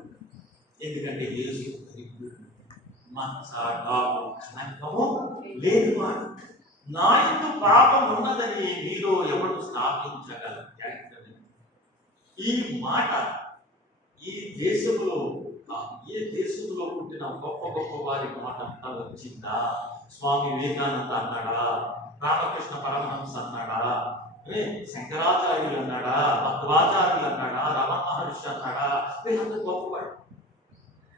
ఎందుకంటే యేసు కళంకము లేనివాడు. నా యందు పాపం ఉన్నదని మీలో ఎవరు స్థాపించగలరు? ఈ మాట ఈ దేశంలో ఏ దేశంలో పుట్టిన గొప్ప గొప్ప వారి మాట అంతా వచ్చిందా? స్వామి వివేకానంద అన్నాడా? రామకృష్ణ పరమహంస అన్నాడా, శంకరాచార్యులు అన్నాడా, మధ్వాచార్యులు అన్నాడా, రమణ మహర్షి అన్నాడా? వీళ్ళంతా గొప్పవాడు.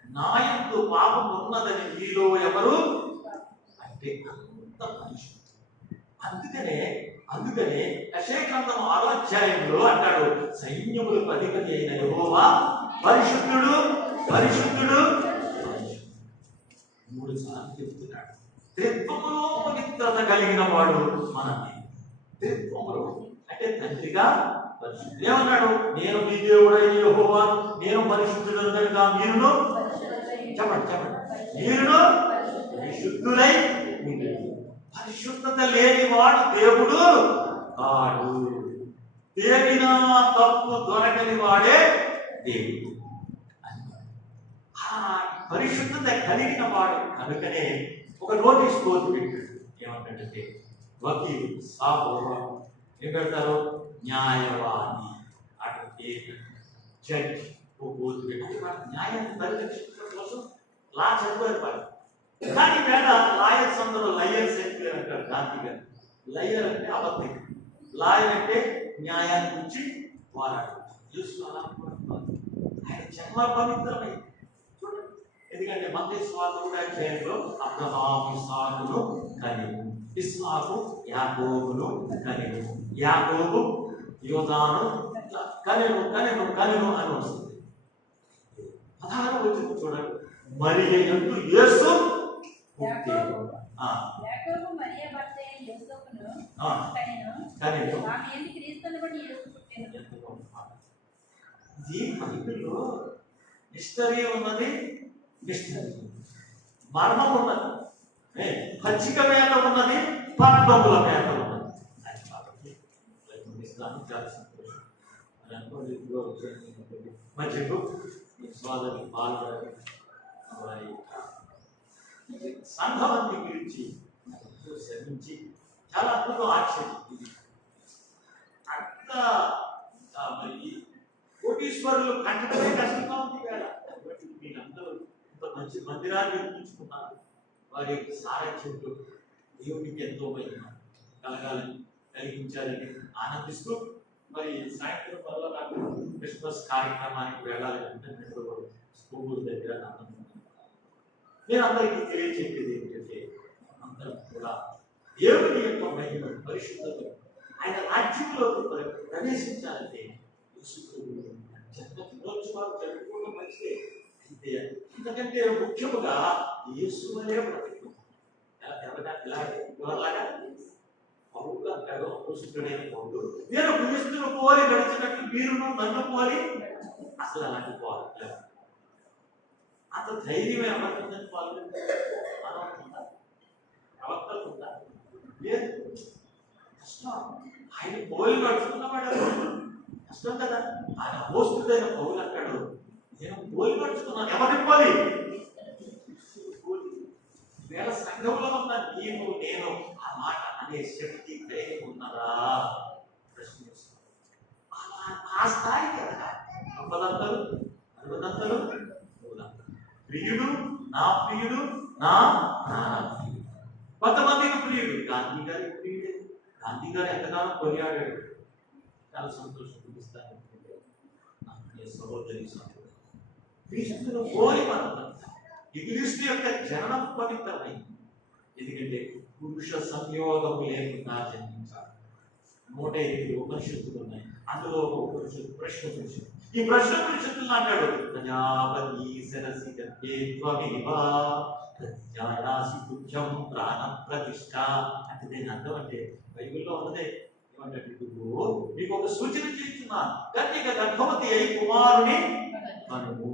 నా యందు పాపం ఉన్నదని మీలో ఎవరు అంటే అంత మనిషి. అందుకనే యెషయా 6వ అధ్యాయంలో అంటాడు, సైన్యములకు అధిపతి అయిన యెహోవా పరిశుద్ధుడు పరిశుద్ధుడు. 3 సార్లు చెప్తున్నాడు. త్రిత్వములో పవిత్రత కలిగిన వాడు మన త్రిత్వములో అంటే తండ్రిగా పరిశుద్ధుడు. ఏమన్నాడు? నేను మీ దేవుడైన యెహోవా, నేను పరిశుద్ధుడు కనుక మీరును చెప్పండి మీరును పరిశుద్ధులై ఉండండి. పరిశుద్ధత లేని వాడు దేవుడు కాడు. తేలినా తప్పు దొరకని వాడే దేవుడు. పరిశుద్ధత కలిగిన వాడు కనుకనే ఒక నోటీస్ బోర్డు పెట్టాడు. ఏమంటే వకీలు ఏం పెడతారు? న్యాయవాది అంటే జడ్జి ఓ బోర్డు పెట్టారు. న్యాయాన్ని పరిరక్షించడం కోసం లా చదివారు. కానీ వేళ లాయర్స్ అందరూ లయర్స్ అయిపోయారు అంటారు గాంధీ గారు. లయర్ అంటే అబద్ధం, లాయర్ అంటే న్యాయాన్ని గురించి పోరాడు. ఆయన జన్మ పవిత్రమైంది. చూడండి, ఎందుకంటే మత్తయి సువార్త 1వ అధ్యాయంలో అబ్రహాము ఇస్సాకును కనెను, ఇస్సాకు యాకోబును కనెను, యాకోబు యోధాను కనెను అని వస్తుంది. 16వ వచనం చూడండి, మరియ యందు యేసు యాకోబు మరియ భర్త అయిన యోసేపును కనెను, ఆమె యందు క్రీస్తును బట్టి యేసు పుట్టెను. ఈ బైబిల్లో మిస్టరీ ఉన్నది, మర్మం ఉన్నది, పచ్చిక మేత ఉన్నది, పద్మముల మేత ఉన్నది. చాలా సంతోషం. మధ్యకు సోదరి పాల్గొని వారి సంఘాన్ని గురించి శ్రమించి చాలా అద్భుతం ఆశ్చర్యం. ఇది అంత మరి కోటీశ్వరులు కట్టడమే కష్టంగా ఉంది కదా. కాబట్టి మీరందరూ ఇంత మంచి మందిరాన్ని నిర్మించుకున్నారు. వారి యొక్క సారథ్యంతో దేవుడికి ఎంతో మహిమ కలిగించాలని ఆనందిస్తూ మరి సాయంత్రం వల్ల నాకు క్రిస్మస్ కార్యక్రమానికి వెళ్ళాలి అంటే స్కూల్ దగ్గర నేను అందరికీ తెలియజేసేది ఏంటంటే అందరం కూడా దేవుని యొక్క మహిమ పరిశుద్ధత ఆయన రాజ్యంలో ప్రవేశించాలంటే జన్మ దినోత్సవాలు జరుపుకోవడం మంచిదే. అయితే ఎందుకంటే ముఖ్యముగా యేసు వలే బ్రతుకు ఎవరిలాగా పౌరులు అంటాడు, అపోస్తుడైన పౌరులు, నేను క్రీస్తును పోలి నడిచినట్టు మీరును నన్ను పోలి. అసలు అలాంటి పోవాలి అంత ధైర్యం ఏమవుతుందని ప్రవక్తలు ఉందా? లేదు, కష్టం. ఆయన పోలి నడుచుకున్నవాడు కష్టం కదా. ఆయన అపోస్తుడైన పౌరులు అంటాడు, నేను పోలి నడుచుకున్నాను. ఎవరిని పోలి? వేళ సంఘంలో ఉన్న నీవు నేను ఆ మాట అనే శక్తి ధైర్యం ఉన్నదా ప్రశ్నిస్తున్నాను. ఆ స్థాయికి అప్పదంతలు 60 ప్రియుడు నా ప్రియుడు నా ప్రియుడు. కొంతమందికి ప్రియుడు గాంధీ గారి ప్రియుడే. గాంధీ గారు ఎంతగానో కొనియాడాడు. చాలా సంతోషం చూపిస్తాను. సహోదరి క్రీస్తును పోలి మనం ఈ క్రీస్తు యొక్క జననం పవిత్రమైంది. ఎందుకంటే పురుష సంయోగము లేకుండా జన్మించాలి. 108 ఉపనిషత్తులు ఉన్నాయి. అందులో ఒక ఉపనిషత్తు ప్రశ్న పురుషుడు. ఈ ప్రశ్న పురుషత్తులు అంటాడు, ప్రజాపతి సరసి ప్రజాయాసి పుత్యం ప్రాణ ప్రతిష్ట అంటే దీని అర్థం అంటే బైబిల్లో ఉన్నదే. ఏమంటే మీకు ఒక సూచన చేస్తున్నాను, కన్యక గర్భవతి అయి కుమారుని కనుము.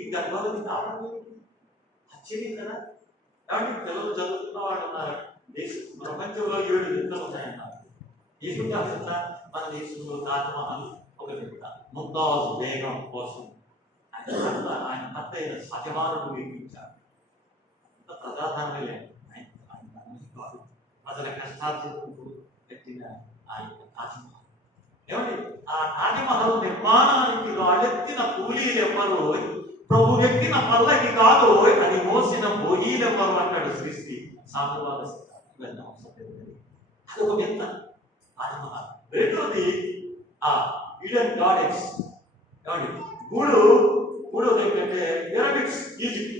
ఈ గర్భవతి కావడం ఆశ్చర్యం కదా. కాబట్టి పిల్లలు చదువుతున్న వాళ్ళు ఉన్నారు. ప్రపంచంలో 7 వింతలు ఉన్నాయన్నారు. ఏ వింత? మన దేశంలో తాజ్మహల్ ఒక వింత. ముంతాజ్ బేగం కోసం ఆయన భర్త అయిన సత్యవానుడు నిర్మించారు. అంత ప్రజాధనమే లేదు. ప్రజల కష్టార్జితకు పెట్టిన ఆ యొక్క తాజ్మహల్. ఏమండి, ఆ తాజ్మహల్ నిర్మాణానికి వాళ్ళెత్తిన కూలీలు ఎవ్వరు, ప్రభు వ్యక్తిన పల్లకి కాదు, అది మోసిన భోగీలు ఎవ్వరు అంటాడు సృష్టి సాధువాద. ఇవన్నీ అవసరం లేదు కానీ అదొక వింత రాజమహల్. రెండోది ఈడెన్ గార్డెన్స్. ఏమండి మూడోది ఏంటంటే పిరమిడ్స్ ఈజిప్ట్.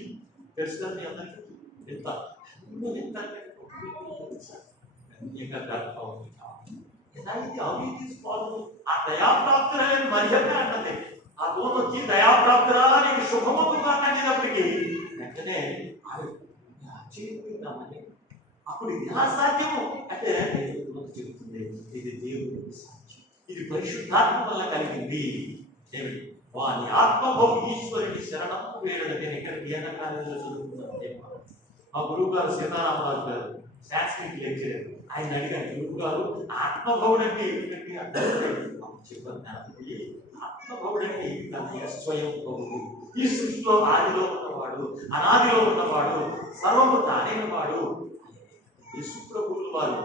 తెలుసు కదా మీ అందరికీ వింత. వింత ఇంకా గర్భం ఎలా ఇది అవి తీసుకోవాలి. ఆ దయాప్రాప్తురాలని మర్యాద అంటది. ఆ దూత వచ్చి దయాప్రాప్తురాలా నీకు శుభమవుతుందా అనేటప్పటికీ వెంటనే ఆశ్చర్యపోయిందామని. అప్పుడు ఇది ఎలా సాధ్యము అంటే దూత చెబుతుంది, ఇది దేవుడికి సాధ్యం, ఇది పరిశుద్ధాత్మ వల్ల కలిగింది. ఏమిటి? వాని ఆత్మభౌ ఈశ్వరుని శరణం వేడదు. నేను ఇక్కడ ధ్యాన కాలేజీలో చదువుకున్నాను. మా గురువు గారు సీతారామరాజు గారు సాంస్క్రిట్ లెక్చరర్. ఆయన అడిగారు, గురువు గారు ఆత్మభౌడు అంటే ఏమిటంటే చెప్పాను. ఆత్మభౌడు అంటే స్వయం భౌడు. ఈ సృష్టిలో ఆదిలో ఉన్నవాడు, అనాదిలో ఉన్నవాడు, సర్వము తానైన వాడు. యేసుప్రభువుల వారు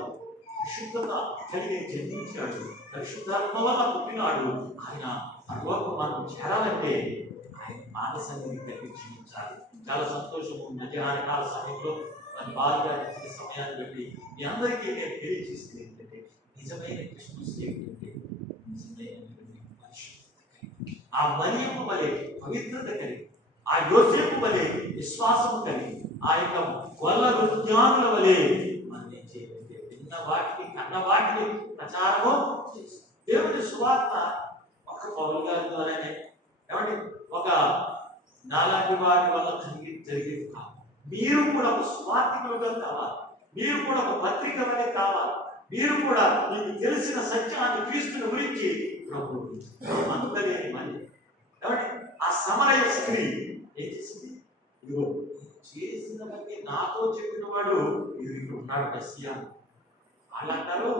పరిశుద్ధంగా కలిగి జన్మించాడు, పరిశుద్ధాత్మ వల్ల పుట్టినాడు. ఆయన అటువైపు మనం చేరాలంటే ఆయన మానసంగిని కలిగి జీవించాలి. చాలా సంతోషము. మధ్యాహ్న కాల సమయంలో మన బాగా సమయాన్ని బట్టి మీ అందరికీ నేను తెలియజేసింది ఏంటంటే నిజమైన క్రిస్మస్ ఏంటంటే నిజమైనటువంటి పరిశుద్ధత, ఆ మరియమ్మ వలె పవిత్రత కలిగి, ఆ యోసేపు వలె విశ్వాసము కలిగి, ఆ యొక్క వల్ల విజ్ఞానుల వలె మనం ఏం చేయాలంటే విన్న వాటిని కన్న వాటిని ప్రచారము చేస్తాం. దేవుడి సువార్త ఒక పౌలు గారి ద్వారానే, ఏమంటే ఒక నాలాంటి వారి వల్ల జరిగేది కాదు. మీరు కూడా ఒక స్వార్థికులుగా కావాలి, మీరు కూడా ఒక పత్రిక వలె కావాలి. మీరు కూడా మీకు తెలిసిన సత్యాన్ని క్రీస్తుని గురించి ప్రభు అందుకలేని మళ్ళీ ఏమంటే ఆ సమరయ స్త్రీ ఏం చేసింది? ఇదిగో చేసిన బట్టి నాతో చెప్పిన వాడు ఇది ఉన్నాడు మెస్సియా. వాళ్ళు అంటారు,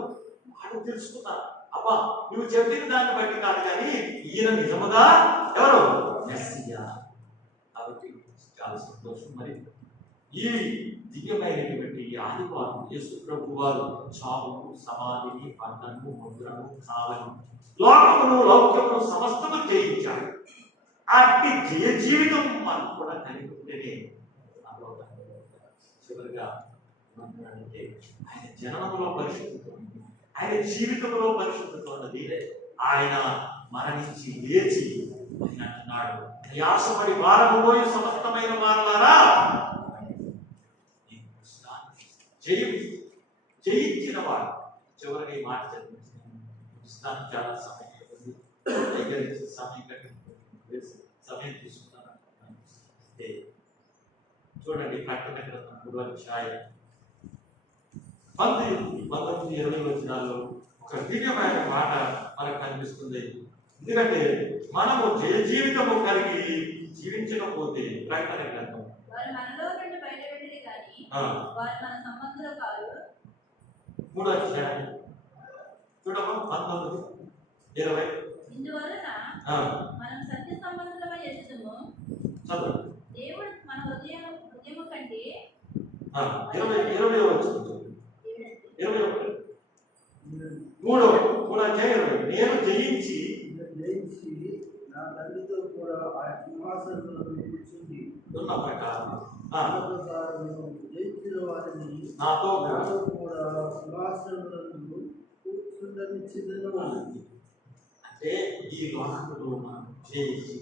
వాళ్ళు తెలుసుకున్నారు, అబ్బా నువ్వు చెప్పిన దాన్ని బట్టి కాదు కానీ ఈయన నిజముగా ఎవరు మెస్సియా. కాబట్టి చాలా సంతోషం. మరి ఈ దివ్యమైనటువంటి ఆదివారం యేసు ప్రభు వారు చావును, సమాధిని, పంటను, ముద్రను, కావని, లోకమును, లౌక్యమును సమస్తము జయించాడు. అట్టి జయ జీవితం మనం కూడా కలిగి ఉంటేనే చివరిగా ఏమంటున్నాడంటే ఆయన జననములో పరిశుద్ధత ఉంది, ఆయన జీవితంలో పరిశుద్ధత ఉన్నది. ఆయన మరణించి లేచి ఆయన అంటున్నాడు, ప్రయాసపడి భారము పోయి సమస్తమైన వారలారా జయించిన వాడు. చివరిగా ఈ మాట చదివించాను. చాలా సమయం అయిపోయింది, సమయం తీసుకున్నాను. చూడండి ప్రకటన గ్రంథం 3వ అధ్యాయం 19-20 వచనాల్లో ఒక దివ్యమైన మాట మనకు కనిపిస్తుంది. ఎందుకంటే మనము జయ జీవితము కలిగి జీవించకపోతే ప్రకటన గ్రంథం వారు మనలో నుండి బయటపెట్టేది కానీ వారు మన సంబంధులు కాదు. 3వ అధ్యాయం చూడమ్మా 19-20. ఇందువలన మనం సత్య సంబంధులమై ఎదుగుము. చదువు. దేవుడు మన హృదయము కంటే 20 వచ్చింది. 3వ అధ్యాయం 20. నేను జయించి నా తండ్రితో కూడా ఆ సింహాసనంలో కూర్చుంది ఉన్న ప్రకారం జయించిన వారిని నాతో కూడా సింహాసనంలో కూర్చుండనిచ్చిందని. అంటే ఈ లోకంలో మనం జయించి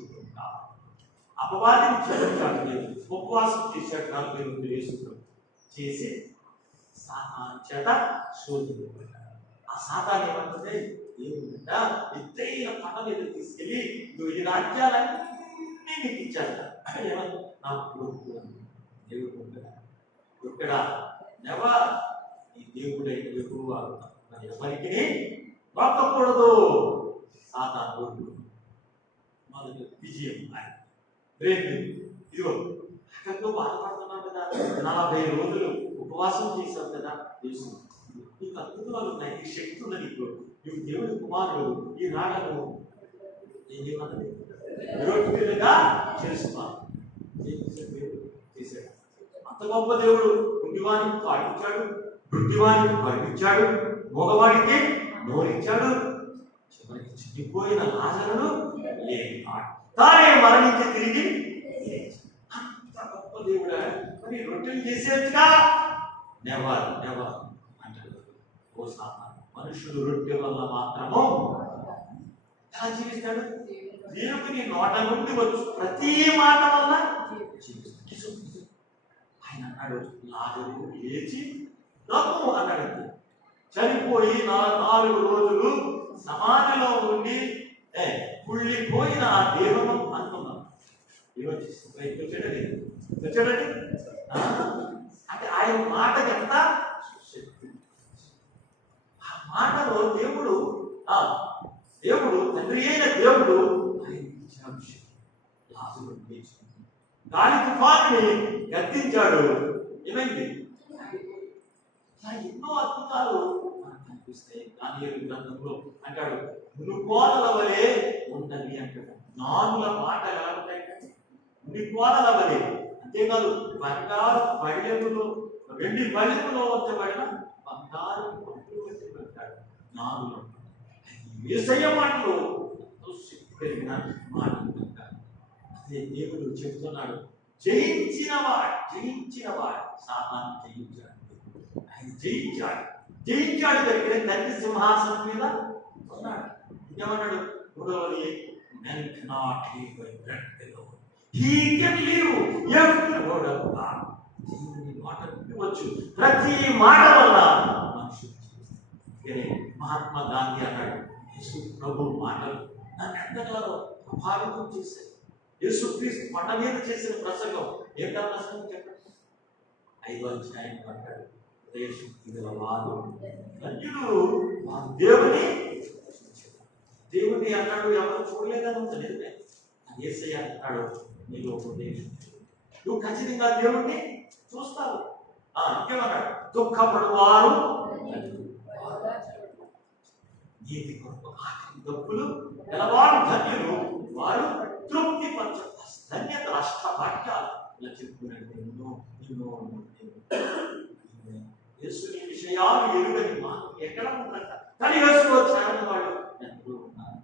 అపవాదిని చేపట్టాలి, ఉపవాసం చేశాడు 40 రోజులు యేసుప్రభు చేసి సాతాను చేత శోధించబడ్డాడు. ఆ సాతాను ఏమంటుంది? ఏమిటంట, ఎత్తైన కొండ మీద తీసుకెళ్ళి ఈ రాజ్యాలన్నీ నీకు ఇచ్చాడు. ఏమన్నా నాకు కొడుకు దేవుడు ఇక్కడ నెవర్ ఈ దేవుడైన యెహోవా మరి ఎవరికి మొక్కకూడదు. సాతాను కొడుకు మొదటి విజయం ఆయన. రేపు ఇదిగో అక్కడితో బాధపడుతున్నాం కదా, 40 రోజులు ఉపవాసం చేశావు కదా, తెలుసు నీకు అద్భుతాలు ఉన్నాయి, నీకు శక్తి ఉంది, నీవు దేవుడి కుమారుడు. ఈ రాగను ఏమన్నది విరోధులుగా చేసుకోవాలి చేశాడు. అంత గొప్ప దేవుడు గుడ్డివానికి పాటించాడు, గుడ్డివానికి కనిపించాడు, మగవాడికి నోరిచ్చాడు, చివరికి చిక్కిపోయిన లాజరును లేపాడు, తానే మరణించి తిరిగి అంత గొప్ప దేవుడా. మరి రొట్టెలు చేసేట్టుగా నెవర్ నెవర్ అంటాడు. ఓ సాతాను, మనుషుడు రొట్టె వల్ల మాత్రము ఎలా జీవిస్తాడు? దేవుని నోట నుండి వచ్చు ప్రతి మాట వల్ల జీవిస్తాడు. ఆయన అన్నాడు, లాజరు లేచి నమ్ము అన్నాడు. చనిపోయి 4 రోజులు సమాధిలో ఉండి కుళ్ళిపోయిన ఆ దేహము అనుకున్నాం. వచ్చాడండి. అంటే ఆయన మాటకి ఎంత శక్తి! ఆ మాటలో దేవుడు తండ్రి అయిన దేవుడు ఆయన ఇచ్చిన విషయం. లాజరు లేచి గాలి తుఫానుని గద్దించాడు. ఏమైంది? ఎన్నో అద్భుతాలు మనకు కనిపిస్తాయి. దానియేలు గ్రంథంలో అంటాడు, మునుకోలల వలె ఉన్నది అంటాడు. నాలుల మాట ఎలా ఉంటాయంటే మునికోలల వలె. అంతేకాదు, బంగారు పళ్ళెములో, వెండి పళ్ళెములో ఉంచబడిన బంగారు పట్టులు పెట్టి పెడతాడు. నాలుగు యేసయ్య మాటలు ఎంతో శక్తి కలిగిన మాటలు అంటారు. అదే దేవుడు చెప్తున్నాడు, జయించినవాడు సాతాను జయించాడు. ఆయన జయించాడు దగ్గర తండ్రి సింహాసనం మీద ఉన్నాడు. ఏమన్నాడు? 3వది, men cannot live by bread alone. He can live every word of God. దేవుని మాట వినవచ్చు, ప్రతి మాట వల్ల మనుషులు జీవిస్తారు. మహాత్మా గాంధీ అన్నాడు, యేసు ప్రభు మాటలు నన్ను ఎంతగానో ప్రభావితం చేశాయి. యేసుక్రీస్తు కొండ మీద చేసిన ప్రసంగం ఏంటా ప్రసంగం చెప్పండి? 5వ అధ్యాయం అంటాడు, హృదయశుద్ధి గల వారు ధన్యులు, వారు దేవుని అన్నాడు. ఎవరు చూడలేదని ఉంచలేదు. యేసయ్య అంటాడు, నీలో హృదయశుద్ధి, నువ్వు ఖచ్చితంగా దేవుణ్ణి చూస్తావు. ఇంకేమన్నాడు? దుఃఖపడు వారు నీతి కొరకు ఆకలి దప్పులు గలవారు ధన్యులు, వారు తృప్తి పరచు. ధన్యత అష్టవాక్యాలు ఇలా చెప్పుకున్నాడు. యేసుని విషయాలు ఎరుగని మాకు ఎక్కడ ఉందంట, కానీ యేసులో చేరని వాళ్ళు ఎంతో ఉన్నారు.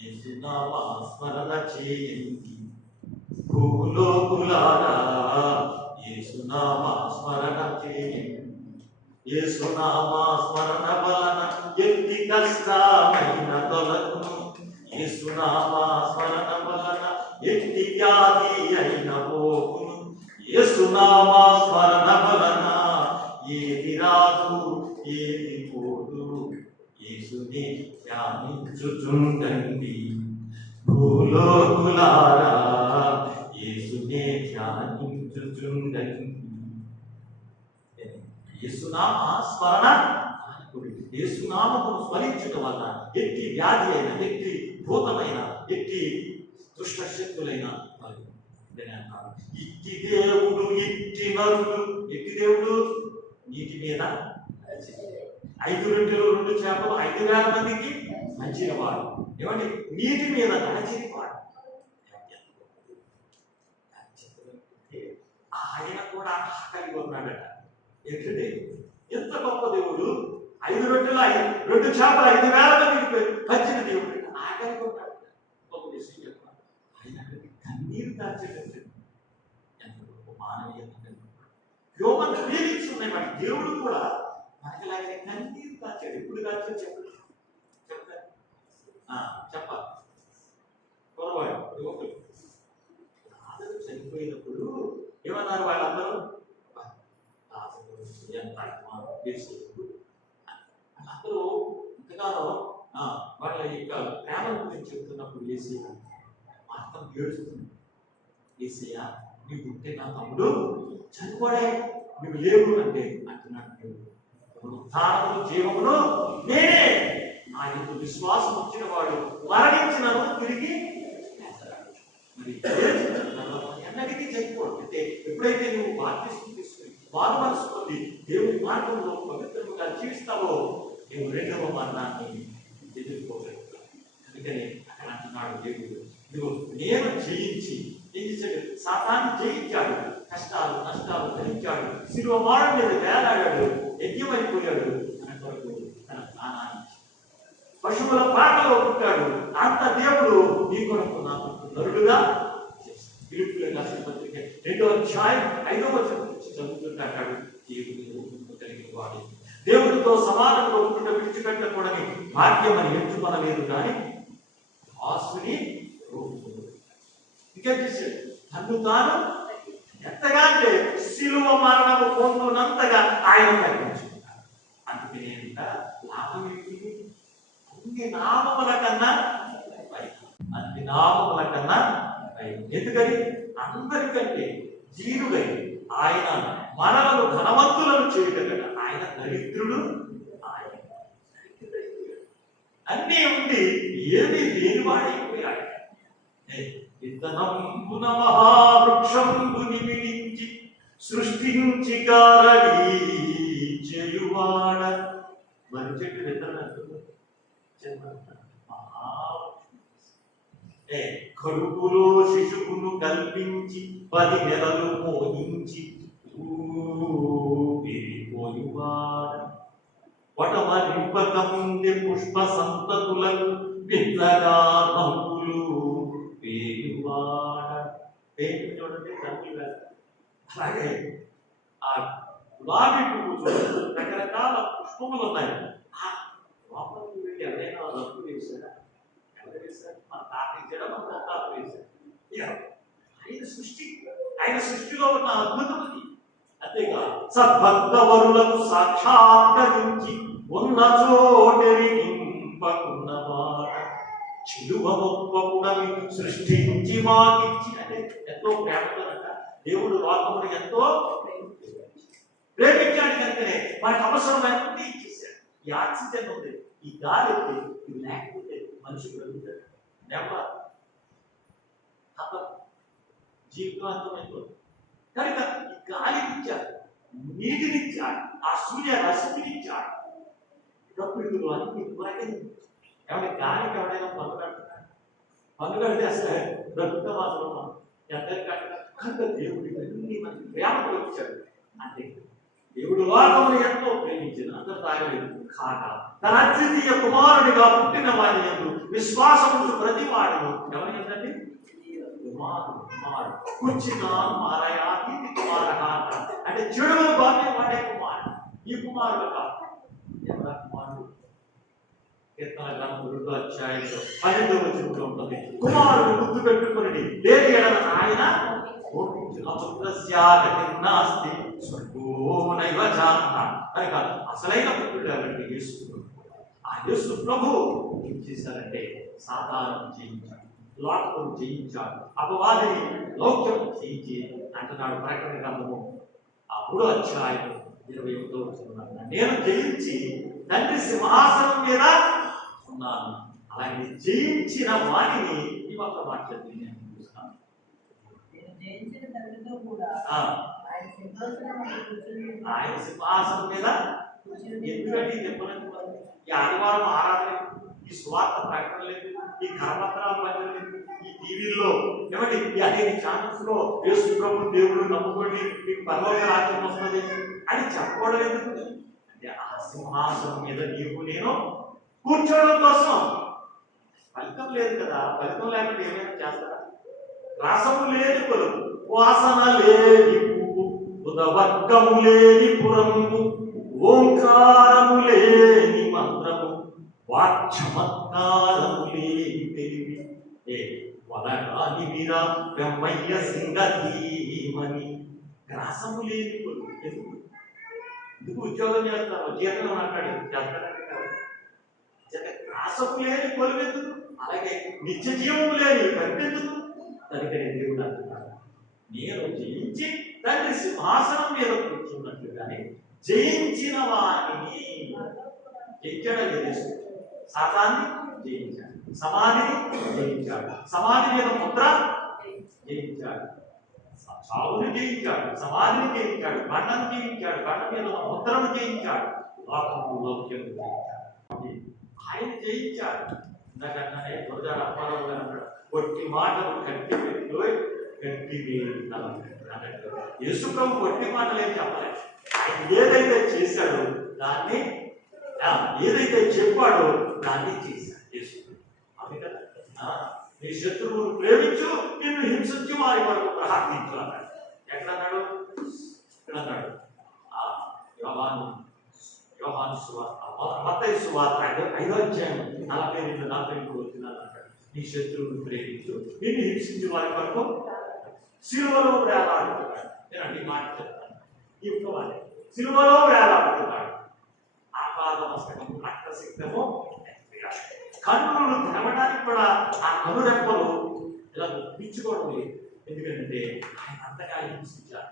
యేసునామ స్మరణ చేయండి భూలోకులారా, యేసునామ స్మరణ చేయండి. యేసునామ స్మరణ వలన ఎన్ని కష్టమైన తొలగును. యేసునామ స్మరణ వలన ఎన్ని వ్యాధి అయిన పోకును. యేసునామ స్మరణ వలన ఏది రాదు ఏది పోదు. యేసుని ధ్యానించుచుండండి భూలోకులారా, యేసుని ధ్యానించుచుండండి. యేసునామ స్మరణ, యేసునామమును స్మరించడం వల్ల ఎట్టి వ్యాధి అయిన, ఎట్టి భూతమైన, ఎట్టి దుష్ట శక్తులైన ఇట్టి దేవుడు, ఇట్టి నరుడు. ఎట్టి దేవుడు నీటి మీద 5 రొట్టెలు 2 చేపలు 5,000 మందికి పంచినవాడు. ఏమండి? నీటి మీద నడిచినవాడు. ఆయన కూడా కలిగి ఉన్నాడట. ఏంటంటే ఎంత గొప్ప దేవుడు! 5 రొట్టెలు 2 చేపలు 5,000 మందికి పంచిన దేవుడు ఆకలి కొన్నాడు. గొప్ప విషయం చెప్పాలి. ఆయన కన్నీరు దాచేటట్టు ఎంత గొప్ప మానవీయత. హ్యూమన్ ఫీలింగ్స్ ఉన్నాయి. వాటి దేవుడు కూడా మనకి కన్నీరు దాచాడు. ఎప్పుడు దాచాడు చెప్పండి? చెప్పాలి. పొరవాడు యువకులు రాజు చనిపోయినప్పుడు ఏమన్నారు వాళ్ళందరూ? ఎంత అందరూ ఇంతగానో వాళ్ళ యొక్క ప్రేమ గురించి చెప్తున్నప్పుడు వేసి అర్థం ఏడుస్తుంది. ఏసయ్య, నీకు ఉంటే నా తమ్ముడు చనిపోడే, నువ్వు లేవు అంటే అంటున్నాడు. ఉత్థానము జీవమును నేనే, నా యొక్క విశ్వాసం వచ్చిన వాడు మరణించినను తిరిగి మరి ఎన్నటికీ చనిపోడు. అంటే ఎప్పుడైతే నువ్వు బాప్తిస్మం తీసుకుని బాధ మనసు పొంది దేవుని మార్గంలో పవిత్రంగా జీవిస్తావో, నువ్వు 2వ మరణాన్ని ఎదుర్కోగలుగుతావు. అందుకని అక్కడ అంటున్నాడు దేవుడు, నువ్వు నేను జయించి, ఏం చేశాడు? సాతాన్ని జయించాడు. కష్టాలు నష్టాలు ధరించాడు. శిలువ మాడ మీద వేలాడాడు. యజ్ఞమైపోయాడు. తన కొరకు తన ప్రాణాన్ని పశువుల పాటలో పుట్టాడు. అంత దేవుడు నీ కొరకు నాకు నరుడుగా ఫిలిప్పీయులకు రాసిన పత్రిక 2వ అధ్యాయం 5వ వచనం చదువుతుంటాడు. దేవుడు వాడు దేవుడితో సమానంగా ఉంటున్న విడిచిపెట్టకూడని భాగ్యం అని ఎంచుకొనలేదు కానీ దాసుని రూపంలో ఇంకా చేశాడు. తను తాను ఎంతగా అంటే శిలువ మరణము పొందునంతగా ఆయన తగ్గించుకున్నాడు. అందుకనే లాభం ఏంటి? అన్ని నామముల కన్నా అన్ని నామముల కన్నా ఎందుకని అందరికంటే జీరుడై ఆయన మనలను ధనవంతులను చేయగలడు. ఆయన దరిద్రుడు, ఆయన అన్నీ ఉండి ఏమీ లేనివాడైపోయాడు. విత్తనంబున మహావృక్షంబు నిమిలించి సృష్టించి గారడి చేయువాడ. మరి చెట్టు విత్తనం కడుపులో శిశువును కల్పించి 10 నెలలు మోయించి పోయువాడ. వటమరింపకముందే పుష్ప సంతతులకు వింతగా నవ్వులు పేయువాడ. చూడండి రంగులు. అలాగే ఆ గులాబీ పువ్వు చూడండి, రకరకాల పుష్పములు ఉన్నాయి. లోపలికి వెళ్ళి ఎవరైనా రంగు వేశారా? ఎవరు వేశారు? మన తాత వేసాడా? మన తాత వేశారు. ఆయన సృష్టిలో ఉన్న అద్భుతం అది. అంతేగా సద్భక్తవరులకు సాక్షాత్కరించి ఉన్న చోటెరిగింపకున్నవాడ. చిలువ గొప్పకుడని సృష్టించి మాకిచ్చి. అంటే ఎంతో ప్రేమతోనట దేవుడు లోకమును ఎంతో ప్రేమించాడు కనుకనే మనకు అవసరమైనది ఇచ్చేసాడు. ఈ ఆక్సిజన్ ఉంది, ఈ గాలి ఉంది, ఇది లేకపోతే మనిషి బ్రతుకుతాడు. జీవితాంతమైపోతుంది కనుక ఈ గాలినిచ్చాడు, నీటినిచ్చాడు, ఆ సూర్య రశ్మినిచ్చాడు. ప్రకృతిలో అన్ని మనకి ఎవరి గాలికి ఎవరైనా పన్ను కడుతున్నాడు. పన్ను కడితే అసలు బ్రతుక మాత్రం ఎంతకి కట్టాలి కనుక దేవుడికి అన్ని మనకి ప్రేమతో ఇచ్చాడు. అంటే దేవుడు లోకమును ఎంతో ప్రేమించిన అందరూ తాగలేదు కాక తన అద్వితీయ కుమారుడిగా పుట్టిన వారి యందు విశ్వాసముంచు ప్రతి వాడును ఎవరి ఏంటంటే కుమారుడు కుచ్చితాన్ మారయాతి కుమారహాట. అంటే చెడులు బాగా వాడే కుమారుడు. ఈ కుమారుడు కాదు ఎవరా కుమారుడు? కీర్తన గ్రంథం 2వ అధ్యాయంలో 12వ వచనంలో ఉంటుంది. కుమారుడు గుర్తు పెట్టుకుని లేని ఎడల ఆయన అసలైన పుత్రుడు ఎవరంటే యేసు. ఆ యేసు ప్రభు ఏం చేశారంటే సాతాను జయించాడు, లోకం జయించాడు, అపవాదిని లౌక్యం జయించి అంటున్నాడు ప్రకటన గ్రంథము 3వ అధ్యాయం 21వ వచనం. నేను జయించి తండ్రి సింహాసనం మీద ఉన్నాను. అలాగే జయించిన వాణిని ఈ ఒక్క మాట నేను చూస్తాను. ఆయన సింహాసనం మీద ఎందుకంటే ఈ ఆదివారం ఆరాధన, ఈ స్వార్థ ప్రకటన లేదు, ఈ కరపత్రాలు పంచలేదు, ఈ టీవీల్లో ఏమంటే అనేక ఛానల్స్ లో యేసు ప్రభు దేవుడు నమ్ముకోండి మీకు పరలోక రాజ్యం వస్తుంది అని చెప్పడం ఎందుకు? అంటే ఆ సింహాసనం మీద నీకు నేను కూర్చోవడం కోసం. ఫలితం లేదు కదా. ఫలితం లేకపోతే ఏమైనా చేస్తారా? రసము లేని పొలము, వాసన లేని పువ్వు, ఉదవర్గము లేని పురము, ఓంకారము లేని మంత్రము, వాక్చమత్కారము లేని తెలివి, వదగాని వీర బ్రహ్మయ్య సింగధీమని. రసము లేని పొలము. ఎందుకు ఉద్యోగం చేస్తాము? జీతం మాట్లాడి చేస్తారంటే కాదు. రసము లేని పొలము ఎందుకు? అలాగే నిత్య జీవము లేని కనిపెందుకు? తనకనే దేవుడు అంటున్నాడు, నేను జయించి తండ్రి సింహాసనం మీద కూర్చున్నట్లుగానే జయించిన వారిని జయించడం లేదు. సాతాన్ని జయించాడు, సమాధిని జయించాడు, సమాధి మీద ముద్ర జయించాడు, చావును జయించాడు, సమాధిని జయించాడు, బండను జయించాడు, బండ మీద ముద్రను జయించాడు, లోకము లౌక్యం జయించాడు. ఆయన జయించాడు. ఇందాకనే గురజాడ అప్పారావు గారు అన్నాడు, ఒట్టి మాటలు కట్టి పెట్టు గట్టి అన్నట్టు. యేసు ప్రభు ఒట్టి మాటలు ఏం చెప్పలేదు. ఆయన ఏదైతే చేశాడో దాన్ని, ఏదైతే చెప్పాడో దాన్ని చేశాడు యేసు. అదే కదా, నీ శత్రువును ప్రేమించు, నిన్ను హింసించి వారి వరకు ప్రార్థించు అన్నాడు. ఎక్కడన్నాడు? ఇక్కడ అన్నాడు. యోహాను యోహాను సువార్త, మత్తయి సువార్త 5వ అధ్యాయం 42-43 వచనాలు అంటాడు. నీ శత్రువును ప్రేమించు, నిన్ను హింసించు వారి వరకు సిలువలో వేలాడుతున్నాడు. నేను ఈ మాట చెప్తాను. ఈ యొక్క వారి సిలువలో వేలాడుతున్నాడు. ఆపాద మస్తకము, రక్తసిక్తము, కన్నులు తెరవడానికి కూడా ఆ కనురెప్పలు ఇలా పిచ్చుకోవడం లేదు. ఎందుకంటే ఆయన అంతగా హింసించారు.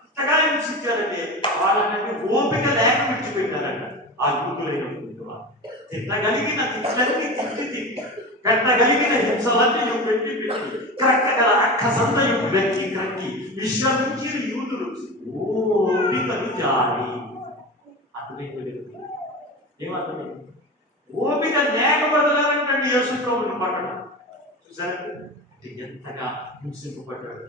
అంతగా హింసించారంటే వాళ్ళని ఓపిక లేక విడిచిపెట్టారంట. ఆ యూదులైనటువంటి తిట్టగలిగిన తిట్లన్నీ తిట్టి పెట్టగలిగిన హింసలన్నీ పెట్టి కరెక్ట్గా అక్కసంతయు క్రక్కి విశ్రమించి యూదులు ఓపికను జారి అర్థమైపోలేదు. ఏమర్థమైంది? ఓపిక లేకపోతే యేసుప్రభుని పట్టడం చూసారంటే ఎంతగా హింసింపబడ్డాడు.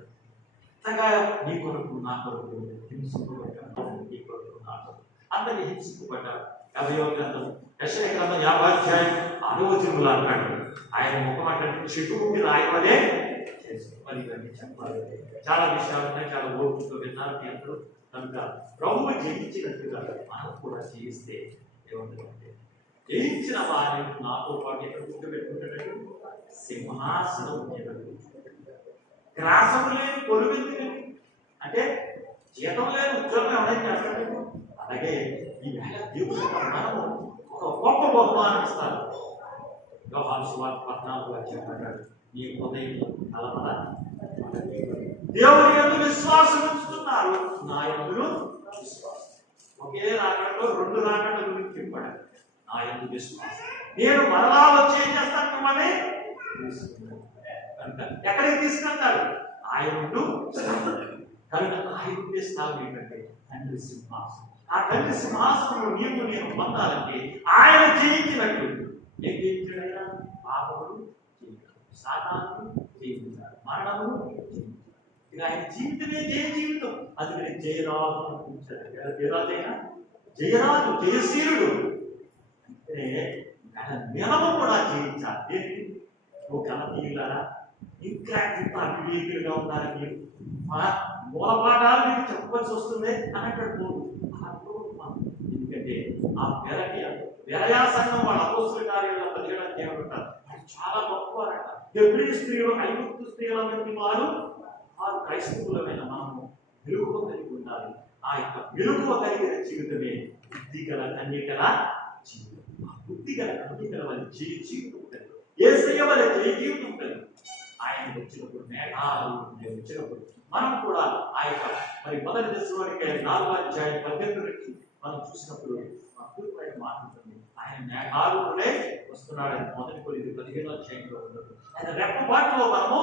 ఎంతగా నీ కొరకు నా కొరకు హింసింపబడ్డాడు. నీ కొరకు నా కొరకు అందరినీ హింసింపబడ్డాడు. 50వ గ్రంథం యెషయా గ్రంథం 50వ అధ్యాయం 6వ వచనంలో అంటాడు, ఆయన ముఖం అంటే చెట్టుకి రాయవలే మరి ఇవన్నీ చెప్పాలి. చాలా విషయాలు ఉన్నాయి, చాలా ఓపికతో విన్నారు అందరూ. కనుక ప్రభువు జయించినట్టుగా మనం కూడా జీవిస్తే ఏముంటుందంటే జయించిన వారిని నాతో పాటు ఎక్కడ కూర్చోబెట్టుకుంటాడు? సింహాసనం మీద గ్రాసము లేని కొలువెందుకు అంటే జీతం లేని ఉద్యోగం ఎవరైనా చేస్తాడు. అలాగే ఈవేళ దేవుడు మనము ఒక గొప్ప బహుమానం ఇస్తారు. యోహాను సువార్త 14వ అధ్యాయం అంటాడు, నీ హృదయం కలవల దేవుని యందు విశ్వాసం ఉంచుతున్నారు, నా యందు విశ్వాసం. ఒకే రాకడలో 2 రాకడల గురించి చెప్పాడు. నా యందు విశ్వాసం, నేను మరలా వచ్చి ఏం చేస్తాను మిమ్మల్ని కనుక ఎక్కడికి తీసుకెళ్తాడు? ఆయన కనుక ఆయన ఉండే స్థలం ఏంటంటే తండ్రి సింహాసనం. ఆ తండ్రి సింహాసనంలో నీవు నేను పొందాలంటే ఆయన జయించినట్టు. ఏం జయించాడైనా? పాపములు జయించాడు, సాతాను జయించాడు, మరణమును జయించాడు. ఇక ఆయన జీవితమే జయ జీవితం. అందుకని జయరాజు అనుకుంటాడు. జయరాజైనా జయరాజు, జయశీలుడు అంటే నిలము కూడా జయించాలి. ఓ గలతీయులారా, ఇంకా ఇంత అవివేకులుగా ఉన్నారా మీరు? మూలపాఠాలు మీకు చెప్పవలసి వస్తుంది అన్నట్టు. ఎందుకంటే ఆ వెరయా సంఘం వాళ్ళ అపోస్తల కార్యాలలో 17వ అధ్యాయంలో ఉంటారు. అది చాలా గొప్పవారట. హెబ్రీ స్త్రీలు, ఐగుప్తు స్త్రీల వంటి వారు క్రైస్తవులమైన మనము వెలుగు కలిగి ఉండాలి. ఆ యొక్క వెలుగు కలిగిన జీవితమే బుద్ధి గల కన్యకల జీవితం. ఆ బుద్ధి గల కన్యకల వాళ్ళ జీవితం ఉంటుంది. యేసయ్య వాళ్ళ జీవితం ఉంటుంది. ఆయన వచ్చినప్పుడు మేఘాలు వచ్చినప్పుడు మనం కూడా ఆ యొక్క మరి 1 దశలోనికే 4వ అధ్యాయం 18 మనం చూసినప్పుడు అద్భుతమైన మాట ఉంటుంది. ఆయన మేఘాలు కూడా వస్తున్నాడని 1 కొరింథీ 15వ అధ్యాయంలో ఉంటుంది. ఆయన రెప్పపాటులో మనము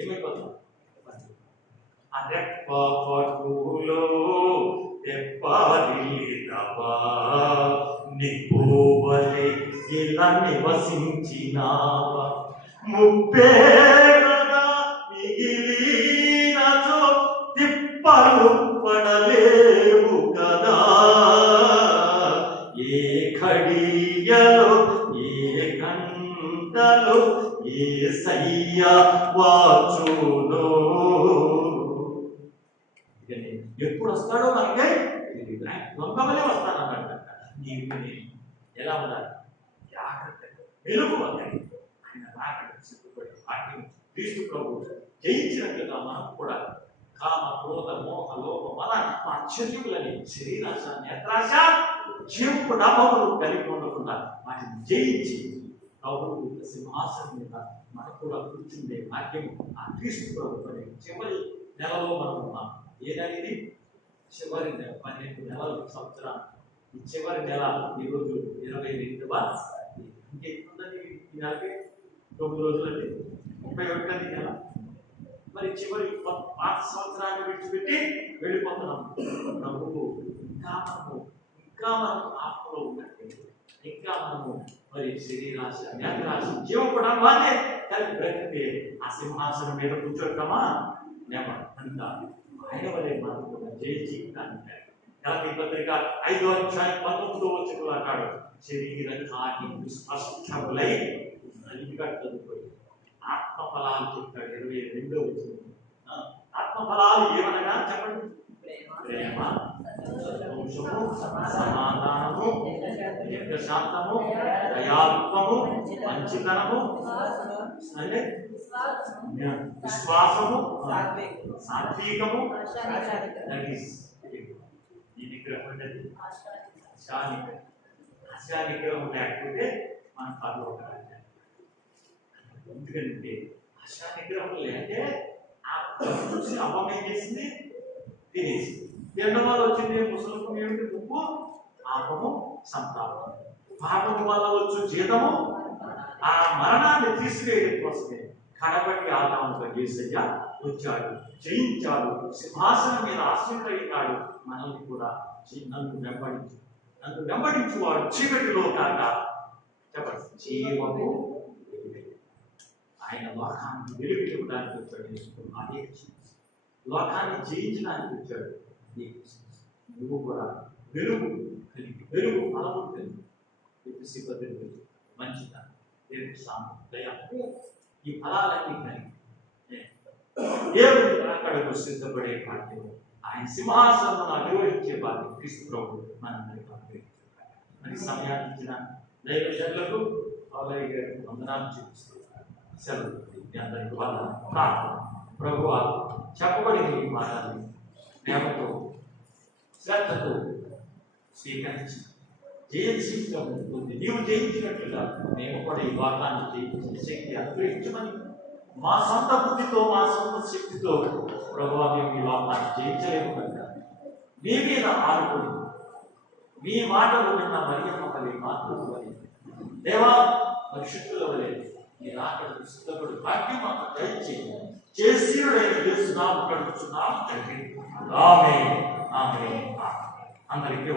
ఏమైపోతాం? ఆ రెప్పపాటులో నిప్పువలే ఇలా నివసించినావా, ముప్పేగా మిగిలినచో తిప్పలు పడలేవు కదా. ఏ ఖడియలో ఏ గంటలో యేసయ్య వాచునో. ఎప్పుడు వస్తాడో మనకే దొంగలే వస్తానన్నాడు. నీకు ఎలా ఉండాలి? జాగ్రత్తగా వెలుగు వద్దాయి. ఆయన రాకడ సిద్ధపడి వాటిని క్రీస్తు ప్రభు జయించినట్లుగా మనం కూడా కామ, క్రోధ, మోహ, లోభ, మల ఆశ్చర్యములని శరీరాశ, నేత్రాశ, జీవపు నామములు కలిగి ఉండకుండా వాటిని జయించి ప్రభువు సింహాసనం మీద మనకు కూడా కూర్చుండే భాగ్యం ఆ క్రీస్తు ప్రభు పడే చివరి నెలలో మనం ఉన్నాం. ఏదనేది చివరి నెల, 12 నెలల సంవత్సరం. ఈ చివరి నెల ఈరోజు 22వ. ఇంకా ఎక్కుందండి ఈ నెలకి 9 రోజులండి, 31 నెల. మరి చివరి పాత సంవత్సరాన్ని విడిచిపెట్టి వెళ్ళిపోతున్నాం. ప్రభువు ఇంకా మనము ఆత్మలో ఉన్నట్టు, ఇంకా మనము మరి శరీరాశ, నేత్రాశ, జీవ కూడా వాళ్ళే కలిపి బ్రతికితే ఆ సింహాసనం మీద కూర్చోటమా అంతా ఆయన వల్లే మనం జయ జీవితాన్ని. గలతీ పత్రిక 5వ అధ్యాయం 19వ వచనంలో అంటాడు, శరీర కాటి స్పష్టములై చదువుకోండి. ఆత్మఫలాలు చెప్తాడు 22వ వచనం. ఆత్మఫలాలు ఏమనగా చెప్పండి? ప్రేమ, సంతోషము, సమాధానము, దీర్ఘశాంతము, దయాత్వము, మంచితనము, అంటే విశ్వాసము, సాత్వికము, ఈ నిగ్రహం అనేది ఆశా నిగ్రహం లేకపోతే మన కాదు ఒక ఎందుకంటే ఆశా నిగ్రహం లేకపోతే ఆ చూసి అవ్వం ఏం చేసింది, తినేసి తినడం వల్ల వచ్చింది ముసలికం ఏమిటి, ఉప్పు, పాపము, సంతాపం. పాపము వల్ల వచ్చు జీతము, ఆ మరణాన్ని తీసివేయడం కోసమే కడబట్టి ఆదాముగా యేసయ్య వచ్చాడు, జయించాడు, సింహాసనం మీద ఆశ్రయుడైనాడు. మనల్ని కూడా నన్ను వెంబడించువాడు చీకటిలో కాక చెప్పండి జీవము, ఆయన లోకాన్ని వెలుగు ఇవ్వడానికి వచ్చాడు. అదే లోకాన్ని జయించడానికి వచ్చాడు. నువ్వు కూడా వెలుగు కలిగి వెలుగు ఫలము కలిగి మంచిదా దయ ఈ ఫలాలన్నీ కలిగి దేవుడు అక్కడకు సిద్ధపడే భాగ్యం, ఆయన సింహాసనం అధిరోహించే భాగ్యం క్రీస్తు ప్రభు మనందరికీ అనుగ్రహించారు. మరి సమయాన్ని ఇచ్చిన దైవజనులకు పౌలయ్య గారికి వందనాలు చూపిస్తున్నారు. సెలవు మీ అందరికీ ప్రార్థన. ప్రభువా చెప్పబడిన ఈ మాటల్ని ప్రేమతో శ్రద్ధతో స్వీకరించి జయించడం ఉంటుంది. నీవు జయించినట్లుగా మేము కూడా ఈ లోకాన్ని జయించిన శక్తి అనుగ్రహించమని మా సొంత బుద్ధితో మా సొంత శక్తితో ప్రభువా మేము ఈ లోకాన్ని జయించలేము కనుక మీ మీద ఆడుకొని మీ మాటలు విన్న మరియమ్మ వలె మాతృ వలె దేవా పరిశుద్ధుల వలె ఈ రాకడకు సిద్ధపడు భాగ్యం మాకు దయచేయండి. చేసియుడైన యేసు నామమున అడుగుచున్నాము తండ్రి. ఆమేన్. ఆమేన్. అందరికీ